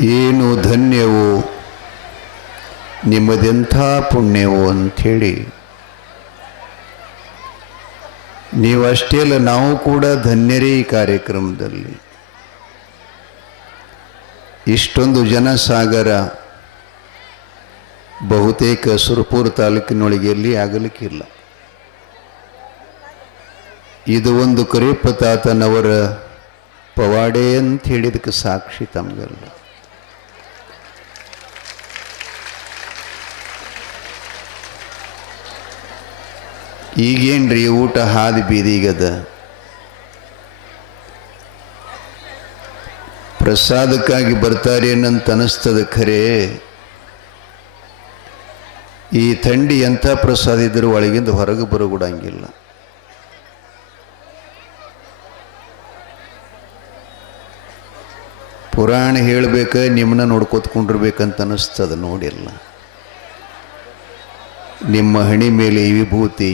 ಏನು ಧನ್ಯವೋ ನಿಮ್ಮದೆಂಥ ಪುಣ್ಯವೋ ಅಂಥೇಳಿ ನೀವಷ್ಟೇ ಅಲ್ಲ, ನಾವು ಕೂಡ ಧನ್ಯರೇ ಈ ಕಾರ್ಯಕ್ರಮದಲ್ಲಿ. ಇಷ್ಟೊಂದು ಜನಸಾಗರ ಬಹುತೇಕ ಸುರಪುರ ತಾಲೂಕಿನೊಳಗೆ ಎಲ್ಲಿ ಆಗಲಿಕ್ಕಿಲ್ಲ. ಇದು ಒಂದು ಕರಿಯಪ್ಪ ತಾತನವರ ಪವಾಡೆ ಅಂತ ಹೇಳಿದಕ್ಕೆ ಸಾಕ್ಷಿ ತಮಗೆಲ್ಲ. ಈಗೇನ್ರಿ ಊಟ ಹಾದಿ ಬೀದಿಗದ, ಪ್ರಸಾದಕ್ಕಾಗಿ ಬರ್ತಾರೇನಂತ ಅನಿಸ್ತದ. ಖರೆ ಈ ಥಂಡಿ ಎಂಥ ಪ್ರಸಾದ ಇದ್ದರೂ ಒಳಗಿಂದ ಹೊರಗೆ ಬರೋಗುಡಂಗಿಲ್ಲ. ಪುರಾಣ ಹೇಳಬೇಕ, ನಿಮ್ಮನ್ನ ನೋಡ್ಕೊತ್ಕೊಂಡಿರ್ಬೇಕಂತ ಅನಿಸ್ತದ. ನೋಡಿಲ್ಲ, ನಿಮ್ಮ ಹಣಿ ಮೇಲೆ ಈ ವಿಭೂತಿ,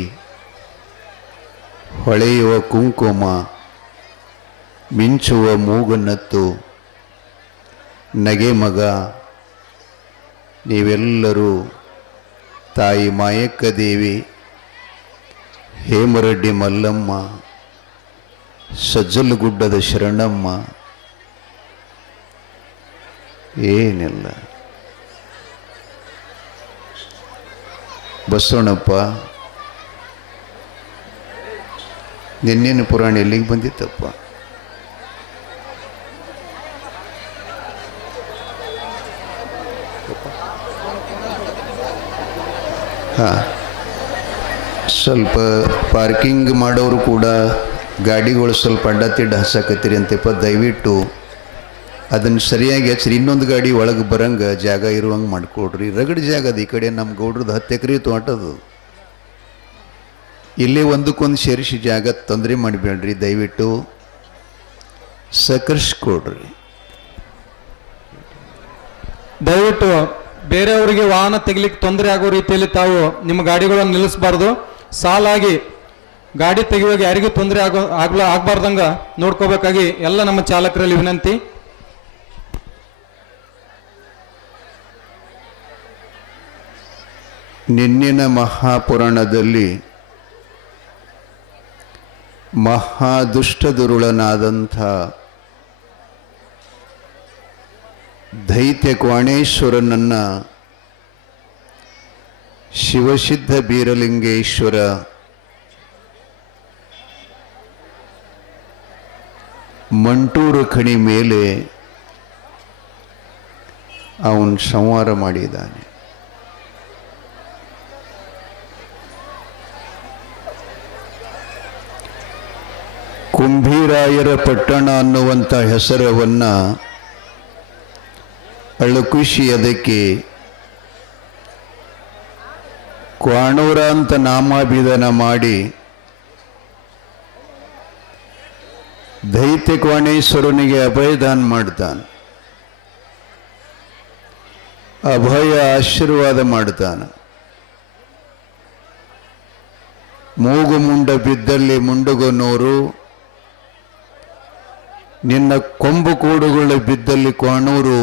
ಹೊಳೆಯುವ ಕುಂಕುಮ, ಮಿಂಚುವ ಮೂಗನತ್ತು, ನಗೆ ಮಗ, ನೀವೆಲ್ಲರೂ ತಾಯಿ ಮಾಯಕ್ಕ ದೇವಿ, ಹೇಮರೆಡ್ಡಿ ಮಲ್ಲಮ್ಮ, ಸಜ್ಜಲಗುಡ್ಡದ ಶರಣಮ್ಮ, ಏನಿಲ್ಲ ಬಸವಣ್ಣಪ್ಪ. ನಿನ್ನೇನು ಪುರಾಣ ಎಲ್ಲಿಗೆ ಬಂದಿತ್ತಪ್ಪ? ಹಾಂ, ಸ್ವಲ್ಪ ಪಾರ್ಕಿಂಗ್ ಮಾಡೋರು ಕೂಡ ಗಾಡಿಗಳು ಸ್ವಲ್ಪ ಅಡ್ಡತಿಡ್ಡ ಹಸಾಕತ್ತೀರಿ ಅಂತಪ್ಪ. ದಯವಿಟ್ಟು ಅದನ್ನು ಸರಿಯಾಗಿ ಹಚ್ಚಿರಿ. ಇನ್ನೊಂದು ಗಾಡಿ ಒಳಗೆ ಬರಂಗೆ ಜಾಗ ಇರುವಂಗೆ ಮಾಡಿಕೊಡ್ರಿ. ರಗಡ್ ಜಾಗ ಅದು. ಈ ಕಡೆ ನಮ್ಮ ಗೌಡ್ರದ್ದು 10 ಎಕರೆ ತೋಟದು. ಇಲ್ಲೇ ಒಂದಕ್ಕೊಂದು ಸೇರಿಸಿ ಜಾಗ ತೊಂದರೆ ಮಾಡಿಬೇಡ್ರಿ. ದಯವಿಟ್ಟು ಸಹಕರಿಸ್ಕೊಡ್ರಿ. ದಯವಿಟ್ಟು ಬೇರೆಯವರಿಗೆ ವಾಹನ ತೆಗಿಲಿಕ್ಕೆ ತೊಂದರೆ ಆಗೋ ರೀತಿಯಲ್ಲಿ ತಾವು ನಿಮ್ಮ ಗಾಡಿಗಳನ್ನು ನಿಲ್ಲಿಸಬಾರ್ದು. ಸಾಲಾಗಿ ಗಾಡಿ ತೆಗೆಯುವಾಗ ಯಾರಿಗೂ ತೊಂದರೆ ಆಗಬಾರ್ದಂಗ ನೋಡ್ಕೋಬೇಕಾಗಿ ಎಲ್ಲ ನಮ್ಮ ಚಾಲಕರಲ್ಲಿ ವಿನಂತಿ. ನಿನ್ನಿನ ಮಹಾಪುರಾಣದಲ್ಲಿ ಮಹಾದುಷ್ಟದುರುಳನಾದಂಥ ದೈತ್ಯ ಕ್ವಾಣೇಶ್ವರನನ್ನ ಶಿವಸಿದ್ಧ ಬೀರಲಿಂಗೇಶ್ವರ ಮಂಟೂರು ಖಣಿ ಮೇಲೆ ಅವನು ಸಂಹಾರ ಮಾಡಿದ್ದಾನೆ. ಕುಂಭೀರಾಯರ ಪಟ್ಟಣ ಅನ್ನುವಂಥ ಹೆಸರವನ್ನ ಅಳಕುಶಿ ಅದಕ್ಕೆ ಕ್ವಾಣೂರ ಅಂತ ನಾಮಾಭಿಧಾನ ಮಾಡಿ ದೈತ್ಯ ಕ್ವಾಣೇಶ್ವರನಿಗೆ ಅಭಯದಾನ ಮಾಡ್ತಾನೆ. ಅಭಯ ಆಶೀರ್ವಾದ ಮಾಡ್ತಾನೆ. ಮೂಗು ಮುಂಡ ಬಿದ್ದಲ್ಲಿ ಮುಂಡುಗೊನ್ನೋರು, ನಿನ್ನ ಕೊಂಬು ಕೂಡುಗಳು ಬಿದ್ದಲ್ಲಿ ಕ್ವಾಣೂರು,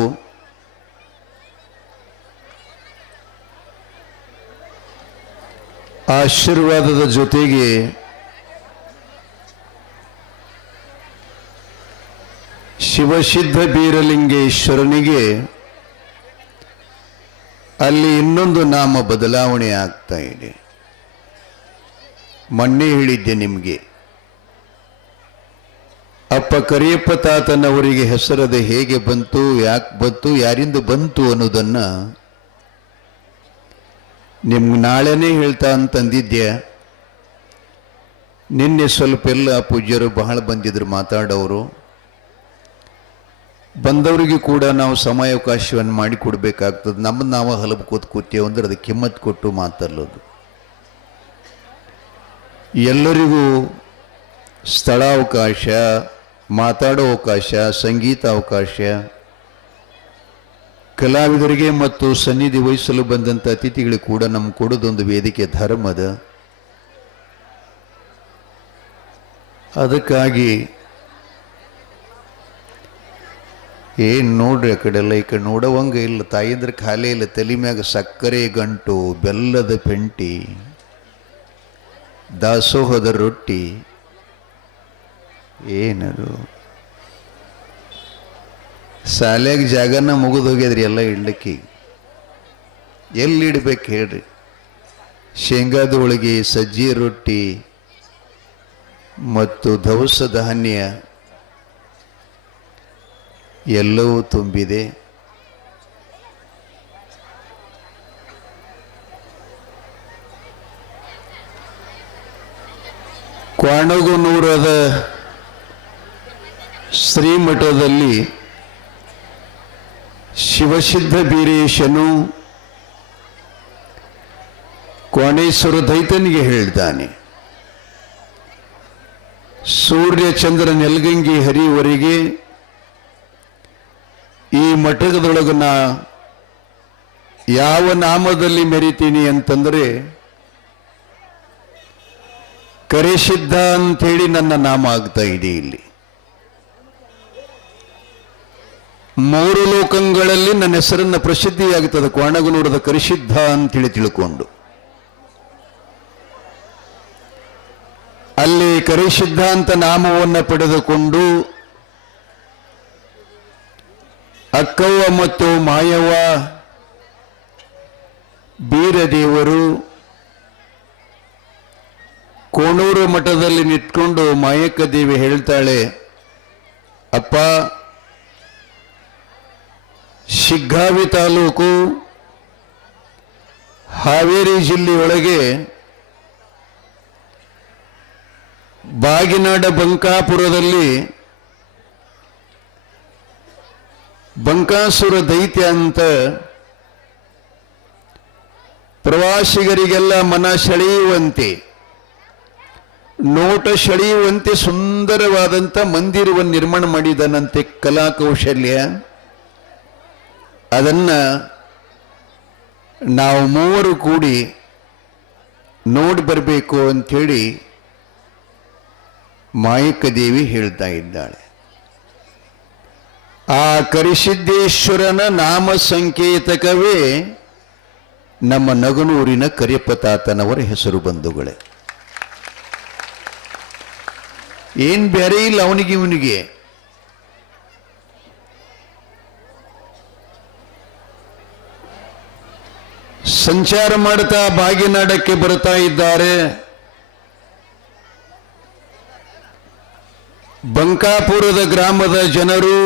ಆಶೀರ್ವಾದದ ಜೊತೆಗೆ ಶಿವಸಿದ್ಧ ಬೀರಲಿಂಗೇಶ್ವರನಿಗೆ ಅಲ್ಲಿ ಇನ್ನೊಂದು ನಾಮ ಬದಲಾವಣೆ ಆಗ್ತಾ ಇದೆ. ಮೊನ್ನೆ ಹೇಳಿದ್ದೆ ನಿಮಗೆ, ಅಪ್ಪ ಕರಿಯಪ್ಪ ತಾತನವರಿಗೆ ಹೆಸರದ ಹೇಗೆ ಬಂತು, ಯಾಕೆ ಬಂತು, ಯಾರಿಂದ ಬಂತು ಅನ್ನೋದನ್ನು ನಿಮ್ಗೆ ನಾಳೆನೇ ಹೇಳ್ತಾ ಅಂತಂದಿದ್ದೆ. ನಿನ್ನೆ ಸ್ವಲ್ಪ ಎಲ್ಲ ಪೂಜ್ಯರು ಬಹಳ ಬಂದಿದ್ರು ಮಾತಾಡೋರು. ಬಂದವರಿಗೂ ಕೂಡ ನಾವು ಸಮಯಾವಕಾಶವನ್ನು ಮಾಡಿಕೊಡ್ಬೇಕಾಗ್ತದೆ. ನಮ್ಮನ್ನು ನಾವು ಹಲವು ಕೂತ್ಕೂತೇವೆ ಅಂದ್ರೆ ಅದಕ್ಕೆ ಕಿಮ್ಮತ್ತು ಕೊಟ್ಟು ಮಾತಲ್ಲೋದು. ಎಲ್ಲರಿಗೂ ಸ್ಥಳಾವಕಾಶ, ಮಾತಾಡೋ ಅವಕಾಶ, ಸಂಗೀತ ಅವಕಾಶ, ಕಲಾವಿದರಿಗೆ ಮತ್ತು ಸನ್ನಿಧಿ ವಹಿಸಲು ಬಂದಂಥ ಅತಿಥಿಗಳಿಗೆ ಕೂಡ ನಮ್ಮ ಕೊಡೋದೊಂದು ವೇದಿಕೆ ಧರ್ಮದ. ಅದಕ್ಕಾಗಿ ಏನು ನೋಡ್ರಿ ಆ ಕಡೆಲ್ಲ ಈ ಕಡೆ ನೋಡೋವಂಗ ಇಲ್ಲ. ತಾಯಿದ್ರ ಖಾಲಿ ಇಲ್ಲ. ತಲೆ ಮ್ಯಾಗ ಸಕ್ಕರೆ ಗಂಟು, ಬೆಲ್ಲದ ಪೆಂಟಿ, ದಾಸೋಹದ ರೊಟ್ಟಿ. ಏನದು ಶಾಲ್ಯಾಗ ಜಾಗನ ಮುಗಿದು ಹೋಗ್ಯದ್ರಿ ಎಲ್ಲ ಇಡ್ಲಿಕ್ಕೆ. ಎಲ್ಲಿ ಇಡ್ಬೇಕು ಹೇಳ್ರಿ? ಶೇಂಗಾದ ಹೋಳಿಗೆ, ಸಜ್ಜಿ ರೊಟ್ಟಿ ಮತ್ತು ದವಸ ಧಾನ್ಯ ಎಲ್ಲವೂ ತುಂಬಿದೆ. ಕ್ವಾಣಗುನೂರದ ಶ್ರೀಮಠದಲ್ಲಿ ಶಿವಸಿದ್ಧ ಬೀರೇಶನು ಕೋಣೇಶ್ವರ ದೈತನಿಗೆ ಹೇಳ್ತಾನೆ, ಸೂರ್ಯ ಚಂದ್ರ ನೆಲ್ಗಂಗಿ ಹರಿವರೆಗೆ ಈ ಮಠದೊಳಗ ನಾ ಯಾವ ನಾಮದಲ್ಲಿ ಮೆರಿತೀನಿ ಅಂತಂದರೆ ಕರಿಸಿದ್ಧ ಅಂಥೇಳಿ ನನ್ನ ನಾಮ ಆಗ್ತಾ ಇದೆ. ಇಲ್ಲಿ 3 ಲೋಕಗಳಲ್ಲಿ ನನ್ನ ಹೆಸರನ್ನ ಪ್ರಸಿದ್ಧಿಯಾಗುತ್ತದೆ, ಕ್ವಾಣಗುನೂರದ ಕರಿಸಿದ್ಧ ಅಂತೇಳಿ ತಿಳ್ಕೊಂಡು. ಅಲ್ಲಿ ಕರಿಸಿದ್ಧ ಅಂತ ನಾಮವನ್ನು ಪಡೆದುಕೊಂಡು ಅಕ್ಕವ್ವ ಮತ್ತು ಮಾಯವ್ವ ಬೀರದೇವರು ಕೋಣೂರು ಮಠದಲ್ಲಿ ನಿಂತ್ಕೊಂಡು ಮಾಯಕ್ಕ ದೇವಿ ಹೇಳ್ತಾಳೆ, ಅಪ್ಪ, ಶಿಗ್ಗಾವಿ ತಾಲೂಕು ಹಾವೇರಿ ಜಿಲ್ಲೆಯೊಳಗೆ ಬಾಗಿನಾಡ ಬಂಕಾಪುರದಲ್ಲಿ ಬಂಕಾಸುರ ದೈತ್ಯ ಅಂತ ಪ್ರವಾಸಿಗರಿಗೆಲ್ಲ ಮನ ಸೆಳೆಯುವಂತೆ, ನೋಟ ಸೆಳೆಯುವಂತೆ ಸುಂದರವಾದಂಥ ಮಂದಿರವನ್ನು ನಿರ್ಮಾಣ ಮಾಡಿದನಂತೆ. ಕಲಾ ಕೌಶಲ್ಯ. ಅದನ್ನ ನಾವು 3 ಕೂಡಿ ನೋಡಿ ಬರಬೇಕು ಅಂಥೇಳಿ ಮಾಯಕ್ಕ ದೇವಿ ಹೇಳ್ತಾ ಇದ್ದಾಳೆ. ಆ ಕರಿಸಿದ್ದೇಶ್ವರನ ನಾಮ ಸಂಕೇತಕವೇ ನಮ್ಮ ನಗನೂರಿನ ಕರಿಯಪ್ಪ ತಾತನವರ ಹೆಸರು. ಬಂಧುಗಳೇ, ಏನ್ ಬೇರೆ ಇಲ್ಲ ಅವನಿಗೆ ಇವನಿಗೆ. ಸಂಚಾರ ಮಾಡ್ತಾ ಬಾಗಿನಾಡಕ್ಕೆ ಬರ್ತಾ ಇದ್ದಾರೆ. ಬಂಕಾಪುರದ ಗ್ರಾಮದ ಜನರು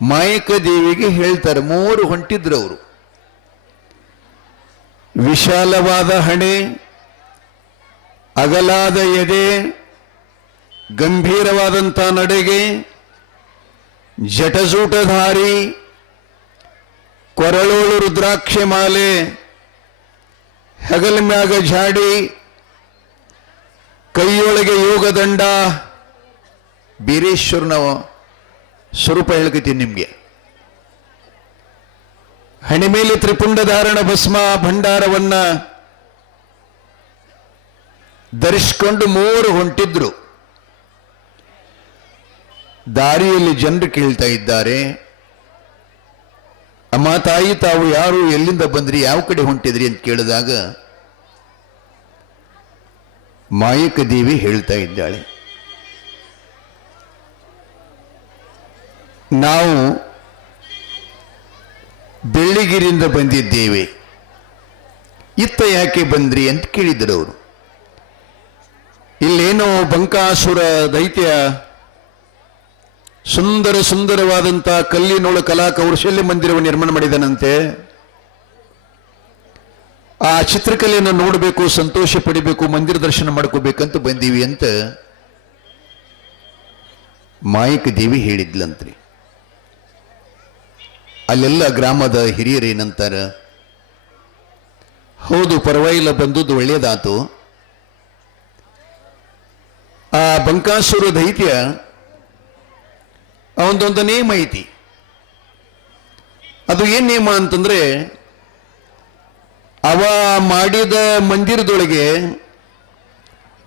ಮಾಯಕ್ಕ ದೇವಿಗೆ ಹೇಳ್ತಾರೆ. 3 ಹೊಂಟಿದ್ರು ಅವರು. ವಿಶಾಲವಾದ ಹಣೆ, ಅಗಲಾದ ಎದೆ, ಗಂಭೀರವಾದಂಥ ನಡೆಗೆ, ಜಟಜೂಟಧಾರಿ, ಕೊರಳೋಳು ರುದ್ರಾಕ್ಷಿ ಮಾಲೆ, ಹೆಗಲ ಮ್ಯಾಗ ಜಾಡಿ, ಕೈಯೊಳಗೆ ಯೋಗದಂಡ. ಬೀರೇಶ್ವರನ ಸ್ವರೂಪ ಹೇಳ್ಕತೀನಿ ನಿಮಗೆ. ಹಣೆ ಮೇಲೆ ತ್ರಿಪುಂಡ ಧಾರಣ ಭಸ್ಮ ಭಂಡಾರವನ್ನ ಧರಿಸಿಕೊಂಡು 3 ಹೊಂಟಿದ್ರು. ದಾರಿಯಲ್ಲಿ ಜನರು ಕೇಳ್ತಾ ಇದ್ದಾರೆ, ಅಮ್ಮ ತಾಯಿ, ತಾವು ಯಾರು, ಎಲ್ಲಿಂದ ಬಂದ್ರಿ, ಯಾವ ಕಡೆ ಹೊಂಟಿದ್ರಿ ಅಂತ ಕೇಳಿದಾಗ ಮಾಯಕ್ಕ ದೇವಿ ಹೇಳ್ತಾ ಇದ್ದಾಳೆ, ನಾವು ಬೆಳ್ಳಿಗಿರಿಂದ ಬಂದಿದ್ದೇವೆ. ಇತ್ತ ಯಾಕೆ ಬಂದ್ರಿ ಅಂತ ಕೇಳಿದರು ಅವರು. ಇಲ್ಲೇನೋ ಬಂಕಾಸುರ ದೈತ್ಯ ಸುಂದರವಾದಂಥ ಕಲ್ಲಿನೊಳ ಕಲಾ ಕೌಶಲ್ಯ ಮಂದಿರವನ್ನು ನಿರ್ಮಾಣ ಮಾಡಿದನಂತೆ. ಆ ಚಿತ್ರಕಲೆಯನ್ನು ನೋಡಬೇಕು, ಸಂತೋಷ ಪಡಿಬೇಕು, ಮಂದಿರ ದರ್ಶನ ಮಾಡ್ಕೋಬೇಕಂತ ಬಂದೀವಿ ಅಂತ ಮಾಯಕ್ಕ ದೇವಿ ಹೇಳಿದ್ಲಂತ್ರಿ. ಅಲ್ಲೆಲ್ಲ ಗ್ರಾಮದ ಹಿರಿಯರು ಏನಂತಾರ, ಹೌದು ಪರವಾಗಿಲ್ಲ, ಬಂದದ್ದು ಒಳ್ಳೇದಾತು. ಆ ಬಂಕಾಸುರ ದೈತ್ಯ ಅವನದೊಂದು ನೇಮ ಐತಿ. ಅದು ಏನ್ ನೇಮ ಅಂತಂದ್ರೆ, ಅವ ಮಾಡಿದ ಮಂದಿರದೊಳಗೆ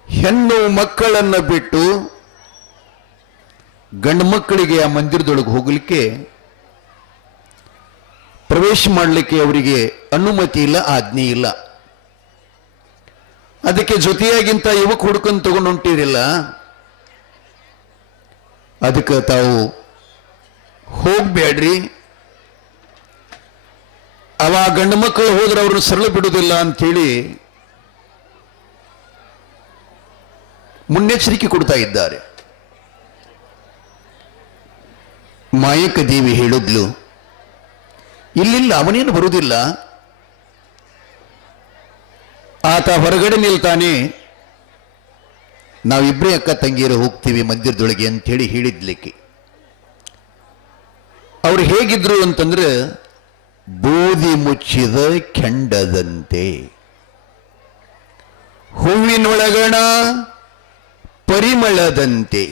ಹೆಣ್ಣು ಮಕ್ಕಳನ್ನು ಬಿಟ್ಟು ಗಂಡು ಮಕ್ಕಳಿಗೆ ಆ ಮಂದಿರದೊಳಗೆ ಹೋಗಲಿಕ್ಕೆ ಪ್ರವೇಶ ಮಾಡಲಿಕ್ಕೆ ಅವರಿಗೆ ಅನುಮತಿ ಇಲ್ಲ, ಆಜ್ಞೆ ಇಲ್ಲ. ಅದಕ್ಕೆ ಜೊತೆಯಾಗಿಂತ ಯುವಕ ಹುಡುಕನ್ ತಗೊಂಡು ಹೊಂಟಿರಿಲ್ಲ, ಅದಕ್ಕೆ ತಾವು ಹೋಗ್ಬೇಡ್ರಿ, ಅವ ಗಂಡು ಮಕ್ಕಳು ಹೋದ್ರೆ ಅವ್ರನ್ನ ಸರಳ ಬಿಡುವುದಿಲ್ಲ ಅಂಥೇಳಿ ಮುನ್ನೆಚ್ಚರಿಕೆ ಕೊಡ್ತಾ ಇದ್ದಾರೆ. ಮಾಯಕ್ಕ ದೇವಿ ಹೇಳಿದ್ಲು, ಇಲ್ಲಿಲ್ಲ, ಅವನೇನು ಬರುವುದಿಲ್ಲ, ಆತ ಹೊರಗಡೆ ನಿಲ್ತಾನೆ, ನಾವಿಬ್ಬರೇ ಅಕ್ಕ ತಂಗಿಯರು ಹೋಗ್ತೀವಿ ಮಂದಿರದೊಳಗೆ ಅಂಥೇಳಿ ಹೇಳಿದ್ಲಿಕ್ಕೆ. ಅವ್ರು ಹೇಗಿದ್ರು ಅಂತಂದ್ರೆ ಬೂದಿ ಮುಚ್ಚಿದ ಕೆಂಡದಂತೆ, ಹೂವಿನೊಳಗಣ ಪರಿಮಳದಂತೆ,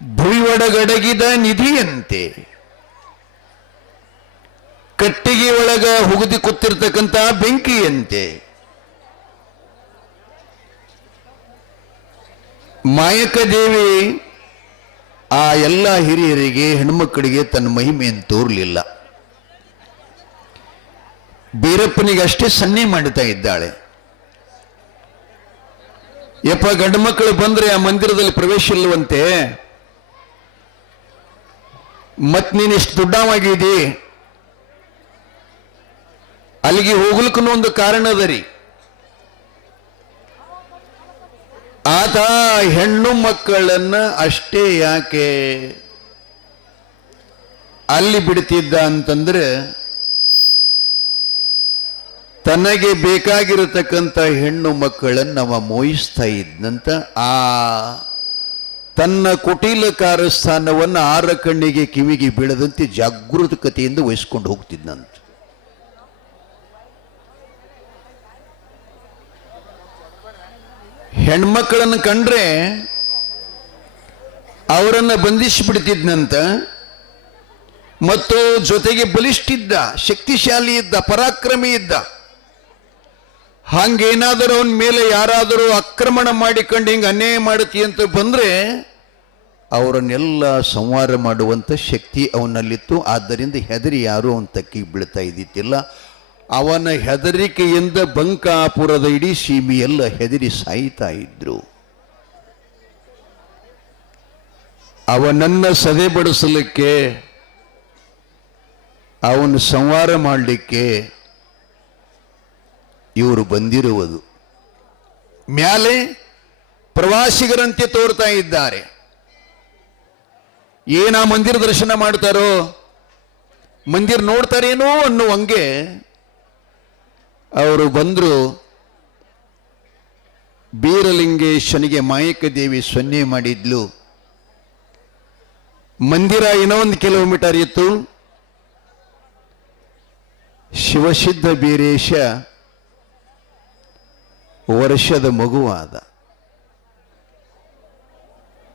ಭುವಿಯೊಳಗಡಗಿದ ನಿಧಿಯಂತೆ, ಕಟ್ಟಿಗೆ ಒಳಗ ಹುಗುದಿ ಕೂತಿರ್ತಕ್ಕಂಥ ಬೆಂಕಿಯಂತೆ. ಮಾಯಕ್ಕ ದೇವಿ ಆ ಎಲ್ಲ ಹಿರಿಯರಿಗೆ ಹೆಣ್ಮಕ್ಕಳಿಗೆ ತನ್ನ ಮಹಿಮೆಯನ್ನು ತೋರಲಿಲ್ಲ. ಬೀರಪ್ಪನಿಗೆ ಅಷ್ಟೇ ಸನ್ನೆ ಮಾಡುತ್ತಾ ಇದ್ದಾಳೆ. ಯಪ್ಪ, ಗಂಡು ಮಕ್ಕಳು ಬಂದ್ರೆ ಆ ಮಂದಿರದಲ್ಲಿ ಪ್ರವೇಶ ಇಲ್ಲವಂತೆ, ಮತ್ ನೀನು ಇಷ್ಟು ದುಡ್ಡವಾಗಿದಿ, ಅಲ್ಲಿಗೆ ಹೋಗ್ಲಿಕ್ಕೂ ಒಂದು ಕಾರಣ ಅದ ರೀ. ಆತ ಹೆಣ್ಣು ಮಕ್ಕಳನ್ನ ಅಷ್ಟೇ ಯಾಕೆ ಅಲ್ಲಿ ಬಿಡ್ತಿದ್ದ ಅಂತಂದ್ರೆ, ತನಗೆ ಬೇಕಾಗಿರತಕ್ಕಂಥ ಹೆಣ್ಣು ಮಕ್ಕಳನ್ನು ಅವ ಮೋಹಿಸ್ತಾ ಇದ್ನಂತ. ಆ ತನ್ನ ಕುಟೀಲ ಕಾರ್ಯಸ್ಥಾನವನ್ನು ಆರ ಕಣ್ಣಿಗೆ ಕಿವಿಗೆ ಬೀಳದಂತೆ ಜಾಗೃತಕತೆಯಿಂದ ವಹಿಸ್ಕೊಂಡು ಹೋಗ್ತಿದ್ನಂತ. ಹೆಣ್ಮಕ್ಕಳನ್ನು ಕಂಡ್ರೆ ಅವರನ್ನು ಬಂಧಿಸಿಬಿಡ್ತಿದ್ನಂತ. ಮತ್ತು ಜೊತೆಗೆ ಬಲಿಷ್ಠಿದ್ದ, ಶಕ್ತಿಶಾಲಿ ಇದ್ದ, ಪರಾಕ್ರಮಿ ಇದ್ದ. ಹಂಗೇನಾದರೂ ಅವನ ಮೇಲೆ ಯಾರಾದರೂ ಆಕ್ರಮಣ ಮಾಡಿಕೊಂಡು ಹಿಂಗೆ ಅನ್ಯಾಯ ಮಾಡುತ್ತಿ ಅಂತ ಬಂದ್ರೆ ಅವರನ್ನೆಲ್ಲ ಸಂಹಾರ ಮಾಡುವಂಥ ಶಕ್ತಿ ಅವನಲ್ಲಿತ್ತು. ಆದ್ದರಿಂದ ಹೆದರಿ ಯಾರೂ ಅವನ ತಕ್ಕಿಗೆ ಬೀಳ್ತಾ ಇದ್ದಿತ್ತಿಲ್ಲ. ಅವನ ಹೆದರಿಕೆಯಿಂದ ಬಂಕಾಪುರದ ಇಡೀ ಸೀಮೆಯೆಲ್ಲ ಹೆದರಿ ಸಾಯ್ತಾ ಇದ್ರು. ಅವನನ್ನ ಸದೆಬಡಿಸಲಿಕ್ಕೆ, ಅವನು ಸಂಹಾರ ಮಾಡಲಿಕ್ಕೆ ಇವರು ಬಂದಿರುವುದು. ಮ್ಯಾಲೆ ಪ್ರವಾಸಿಗರಂತೆ ತೋರ್ತಾ ಇದ್ದಾರೆ. ಏನ ಮಂದಿರ ದರ್ಶನ ಮಾಡ್ತಾರೋ, ಮಂದಿರ ನೋಡ್ತಾರೇನೋ ಅನ್ನುವಂಗೆ ಅವರು ಬಂದ್ರು. ಬೀರಲಿಂಗೇಶನಿಗೆ ಮಾಯಕ್ಕ ದೇವಿ ಸೊನ್ನೆ ಮಾಡಿದ್ಲು. ಮಂದಿರ ಇನ್ನೂ 1 ಕಿಲೋಮೀಟರ್ ಇತ್ತು. ಶಿವಸಿದ್ಧ ಬೀರೇಶ ವರ್ಷದ ಮಗುವಾದ.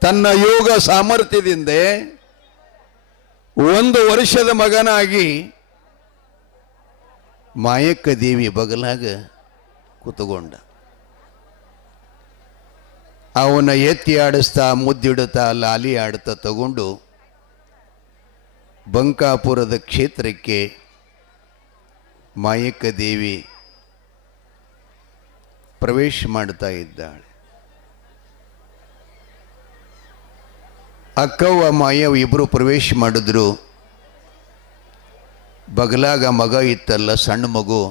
ತನ್ನ ಯೋಗ ಸಾಮರ್ಥ್ಯದಿಂದ 1 ವರ್ಷದ ಮಗನಾಗಿ ಮಾಯಕ್ಕ ದೇವಿ ಬಗಲಾಗ ಕೂತುಕೊಂಡ. ಅವನ ಎತ್ತಿ ಆಡಿಸ್ತಾ, ಮುದ್ದಿಡುತ್ತಾ, ಲಾಲಿ ಆಡುತ್ತಾ ತಗೊಂಡು ಬಂಕಾಪುರದ ಕ್ಷೇತ್ರಕ್ಕೆ ಮಾಯಕ್ಕ ದೇವಿ ಪ್ರವೇಶ ಮಾಡ್ತಾ ಇದ್ದಾಳೆ. ಅಕ್ಕವ್ವ ಮಾಯವ್ ಇಬ್ಬರು ಪ್ರವೇಶ ಮಾಡಿದ್ರು. ಬಗಲಾಗ ಮಗ ಇತ್ತಲ್ಲ, ಸಣ್ಣ ಮಗು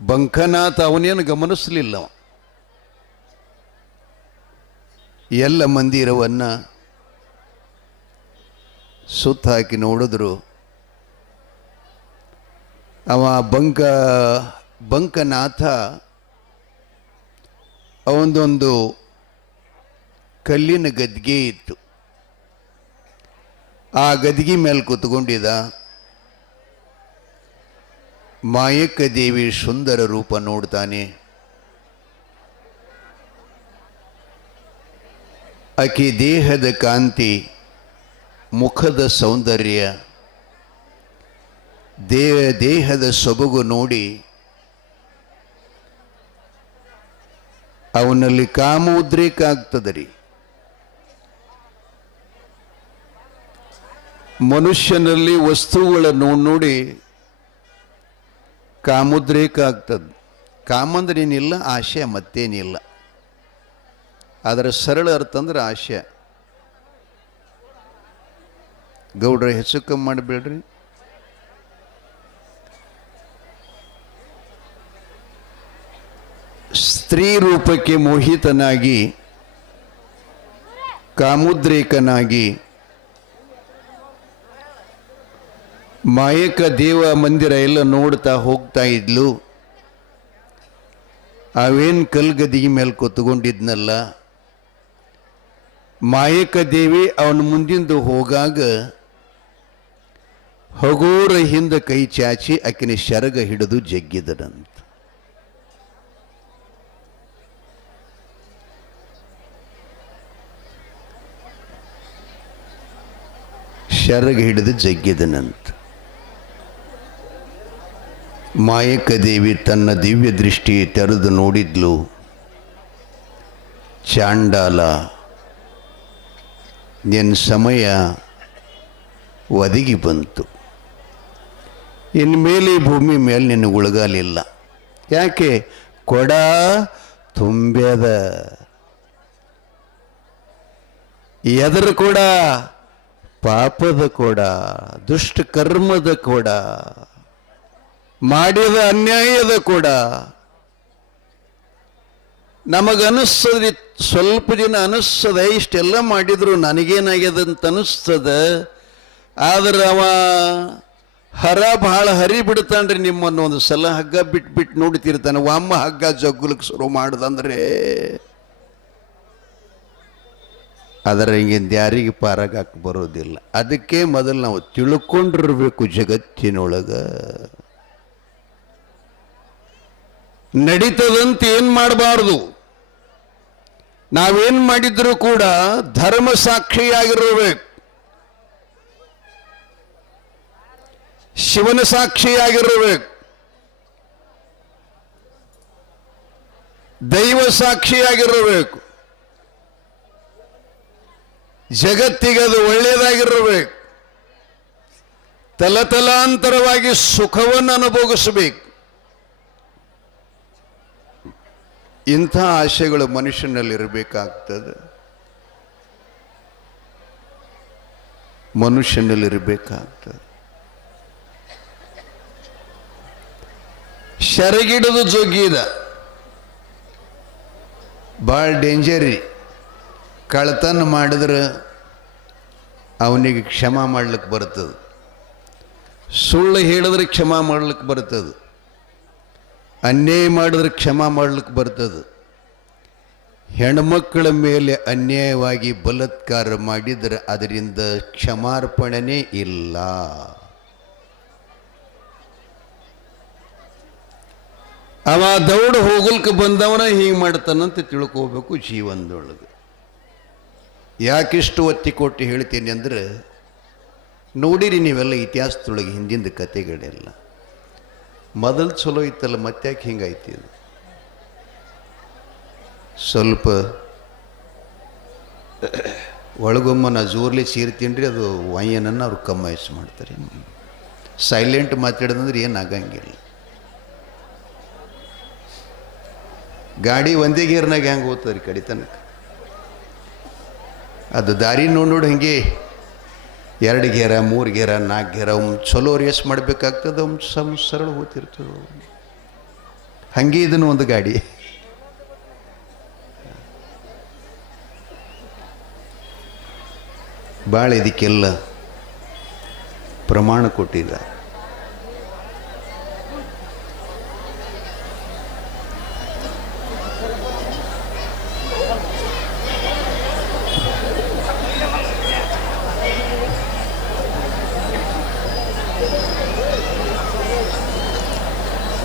ಬಂಕನಾಥ, ಅವನೇನು ಗಮನಿಸಲಿಲ್ಲ. ಎಲ್ಲ ಮಂದಿರವನ್ನು ಸುತ್ತ ಹಾಕಿ ನೋಡಿದ್ರು. ಅವ ಬಂಕನಾಥ ಅವನದೊಂದು ಕಲ್ಲಿನ ಗದ್ಗೆ ಇತ್ತು. ಆ ಗದ್ಗೆ ಮೇಲೆ ಕೂತ್ಕೊಂಡಿದ್ದ. ಮಾಯಕ್ಕ ದೇವಿ ಸುಂದರ ರೂಪ ನೋಡ್ತಾನೆ. ಆಕೆ ದೇಹದ ಕಾಂತಿ, ಮುಖದ ಸೌಂದರ್ಯ, ದೇಹದ ಸೊಬಗು ನೋಡಿ ಅವನಲ್ಲಿ ಕಾಮ ಉದ್ರೇಕ ಆಗ್ತದೆ ರೀ. ಮನುಷ್ಯನಲ್ಲಿ ವಸ್ತುಗಳನ್ನು ನೋಡಿ ಕಾಮೋದ್ರೇಕ ಆಗ್ತದೆ. ಕಾಮಂದ್ರೇನಿಲ್ಲ, ಆಶೆ ಮತ್ತೇನಿಲ್ಲ. ಅದರ ಸರಳ ಅರ್ಥ ಅಂದ್ರೆ ಆಶೆ. ಗೌಡ್ರ ಹೆಚ್ಚು ಕಮ್ಮಿ ಮಾಡಬೇಡ್ರಿ. ಸ್ತ್ರೀ ರೂಪಕ್ಕೆ ಮೋಹಿತನಾಗಿ ಕಾಮೋದ್ರೇಕನಾಗಿ ಮಾಯಕ ದೇವ ಮಂದಿರ ಎಲ್ಲ ನೋಡ್ತಾ ಹೋಗ್ತಾ ಇದ್ಲು. ಅವೇನು ಕಲ್ಗದಿಗೆ ಮೇಲೆ ಕೂತ್ಕೊಂಡಿದ್ನಲ್ಲ, ಮಾಯಕ ದೇವಿ ಅವನ ಮುಂದಿಂದು ಹೋಗಾಗ ಹಗೋರ ಹಿಂದ ಕೈ ಚಾಚಿ ಆಕಿನ ಶರಗ ಹಿಡಿದು ಜಗ್ಗಿದನಂತ. ಶರಗ ಹಿಡಿದು ಜಗ್ಗಿದನಂತ. ಮಾಯಕ ದೇವಿ ತನ್ನ ದಿವ್ಯ ದೃಷ್ಟಿ ತೆರೆದು ನೋಡಿದ್ಲು. ಚಾಂಡಾಲ, ನಿನ್ನ ಸಮಯ ಒದಗಿ ಬಂತು. ಇನ್ಮೇಲೆ ಭೂಮಿ ಮೇಲೆ ನಿನ್ನ ಉಳಗಾಲಿಲ್ಲ. ಯಾಕೆ? ಕೊಡ ತುಂಬ್ಯದ. ಎದರ ಕೊಡ? ಪಾಪದ ಕೊಡ, ದುಷ್ಟ ಕರ್ಮದ ಕೊಡ, ಮಾಡಿದ ಅನ್ಯಾಯದ ಕೊಡ. ನಮಗನಿಸ್ತದ, ಸ್ವಲ್ಪ ದಿನ ಅನಿಸ್ತದ, ಇಷ್ಟೆಲ್ಲ ಮಾಡಿದ್ರು ನನಗೇನಾಗ್ಯದಂತ ಅನಿಸ್ತದ. ಆದ್ರೆ ಅವ ಭಾಳ ಹರಿ ಬಿಡ್ತಾನ್ರಿ ನಿಮ್ಮನ್ನು. ಒಂದು ಸಲ ಹಗ್ಗ ಬಿಟ್ಟು ನೋಡ್ತಿರ್ತಾನೆ. ಒಮ್ಮ ಹಗ್ಗ ಜಗ್ಗುಲಕ್ಕೆ ಶುರು ಮಾಡ್ದಂದ್ರೆ ಅದರ ಹಿಂಗಿಂದ ಯಾರಿಗೆ ಪಾರಾಗಕ್ಕೆ ಬರೋದಿಲ್ಲ. ಅದಕ್ಕೆ ಮೊದಲು ನಾವು ತಿಳ್ಕೊಂಡಿರ್ಬೇಕು. ಜಗತ್ತಿನೊಳಗೆ ನಡೀತದಂತ ಏನು ಮಾಡಬಾರ್ದು. ನಾವೇನು ಮಾಡಿದ್ರು ಕೂಡ ಧರ್ಮ ಸಾಕ್ಷಿಯಾಗಿರಬೇಕು, ಶಿವನ ಸಾಕ್ಷಿಯಾಗಿರಬೇಕು, ದೈವ ಸಾಕ್ಷಿಯಾಗಿರಬೇಕು, ಜಗತ್ತಿಗೆ ಅದು ಒಳ್ಳೆಯದಾಗಿರಬೇಕು, ತಲತಲಾಂತರವಾಗಿ ಸುಖವನ್ನು ಅನುಭವಿಸಬೇಕು. ಇಂಥ ಆಶೆಗಳು ಮನುಷ್ಯನಲ್ಲಿರಬೇಕಾಗ್ತದೆ. ಶರಗಿಡದು ಜೋಗಿದ ಭಾಳ ಡೇಂಜರಿ. ಕಳ್ತನ ಮಾಡಿದ್ರೆ ಅವನಿಗೆ ಕ್ಷಮಾ ಮಾಡ್ಲಿಕ್ಕೆ ಬರ್ತದೆ. ಸುಳ್ಳು ಹೇಳಿದ್ರೆ ಕ್ಷಮಾ ಮಾಡ್ಲಿಕ್ಕೆ ಬರ್ತದೆ. ಅನ್ಯಾಯ ಮಾಡಿದ್ರೆ ಕ್ಷಮಾ ಮಾಡ್ಲಿಕ್ಕೆ ಬರ್ತದೆ. ಹೆಣ್ಮಕ್ಕಳ ಮೇಲೆ ಅನ್ಯಾಯವಾಗಿ ಬಲಾತ್ಕಾರ ಮಾಡಿದರೆ ಅದರಿಂದ ಕ್ಷಮಾರ್ಪಣೆನೇ ಇಲ್ಲ. ಅವ ದೌಡ್ ಹೋಗಲ್ಕೆ ಬಂದವನ ಹೀಗೆ ಮಾಡ್ತಾನಂತ ತಿಳ್ಕೋಬೇಕು ಜೀವನದೊಳಗೆ. ಯಾಕಿಷ್ಟು ಒತ್ತಿ ಕೊಟ್ಟು ಹೇಳ್ತೀನಿ ಅಂದರೆ, ನೋಡಿರಿ ನೀವೆಲ್ಲ ಇತಿಹಾಸದೊಳಗೆ ಹಿಂದಿನ ಕತೆಗಳೆಲ್ಲ. ಮೊದಲು ಚಲೋ ಇತ್ತಲ್ಲ, ಮತ್ತ್ಯಾಕೆ ಹಿಂಗಾಯ್ತು ಇದು? ಸ್ವಲ್ಪ ಒಳಗೊಮ್ಮ ನಾ ಜೋರ್ಲಿ ಸೇರ್ತೀನಿ ರೀ, ಅದು ವಯ್ಯನನ್ನು ಅವ್ರು ಕಮ್ಮಾಯಿಸಿ ಮಾಡ್ತಾರೆ. ಸೈಲೆಂಟ್ ಮಾತಾಡೋದಂದ್ರೆ ಏನು ಆಗಂಗಿಲ್ಲ. ಗಾಡಿ ಒಂದೇ ಗೇರ್ನಾಗ ಹೆಂಗೆ ಹೋಗ್ತದೆ ರೀ ಕಡಿತನಕ? ಅದು ದಾರಿ ನೋಡಿ ಹಂಗೆ 2 ಗೇರ 3 ಗೇರ 4 ಗೇರ ಚಲೋ ರೇಸ್ ಮಾಡಬೇಕಾಗ್ತದೆ. ಸರಳ ಹೋಗ್ತಿರ್ತದೆ. ಹಂಗೆ ಇದನ್ನು ಒಂದು ಗಾಡಿ. ಭಾಳ ಇದಕ್ಕೆಲ್ಲ ಪ್ರಮಾಣ ಕೊಟ್ಟಿದ್ದಾರೆ.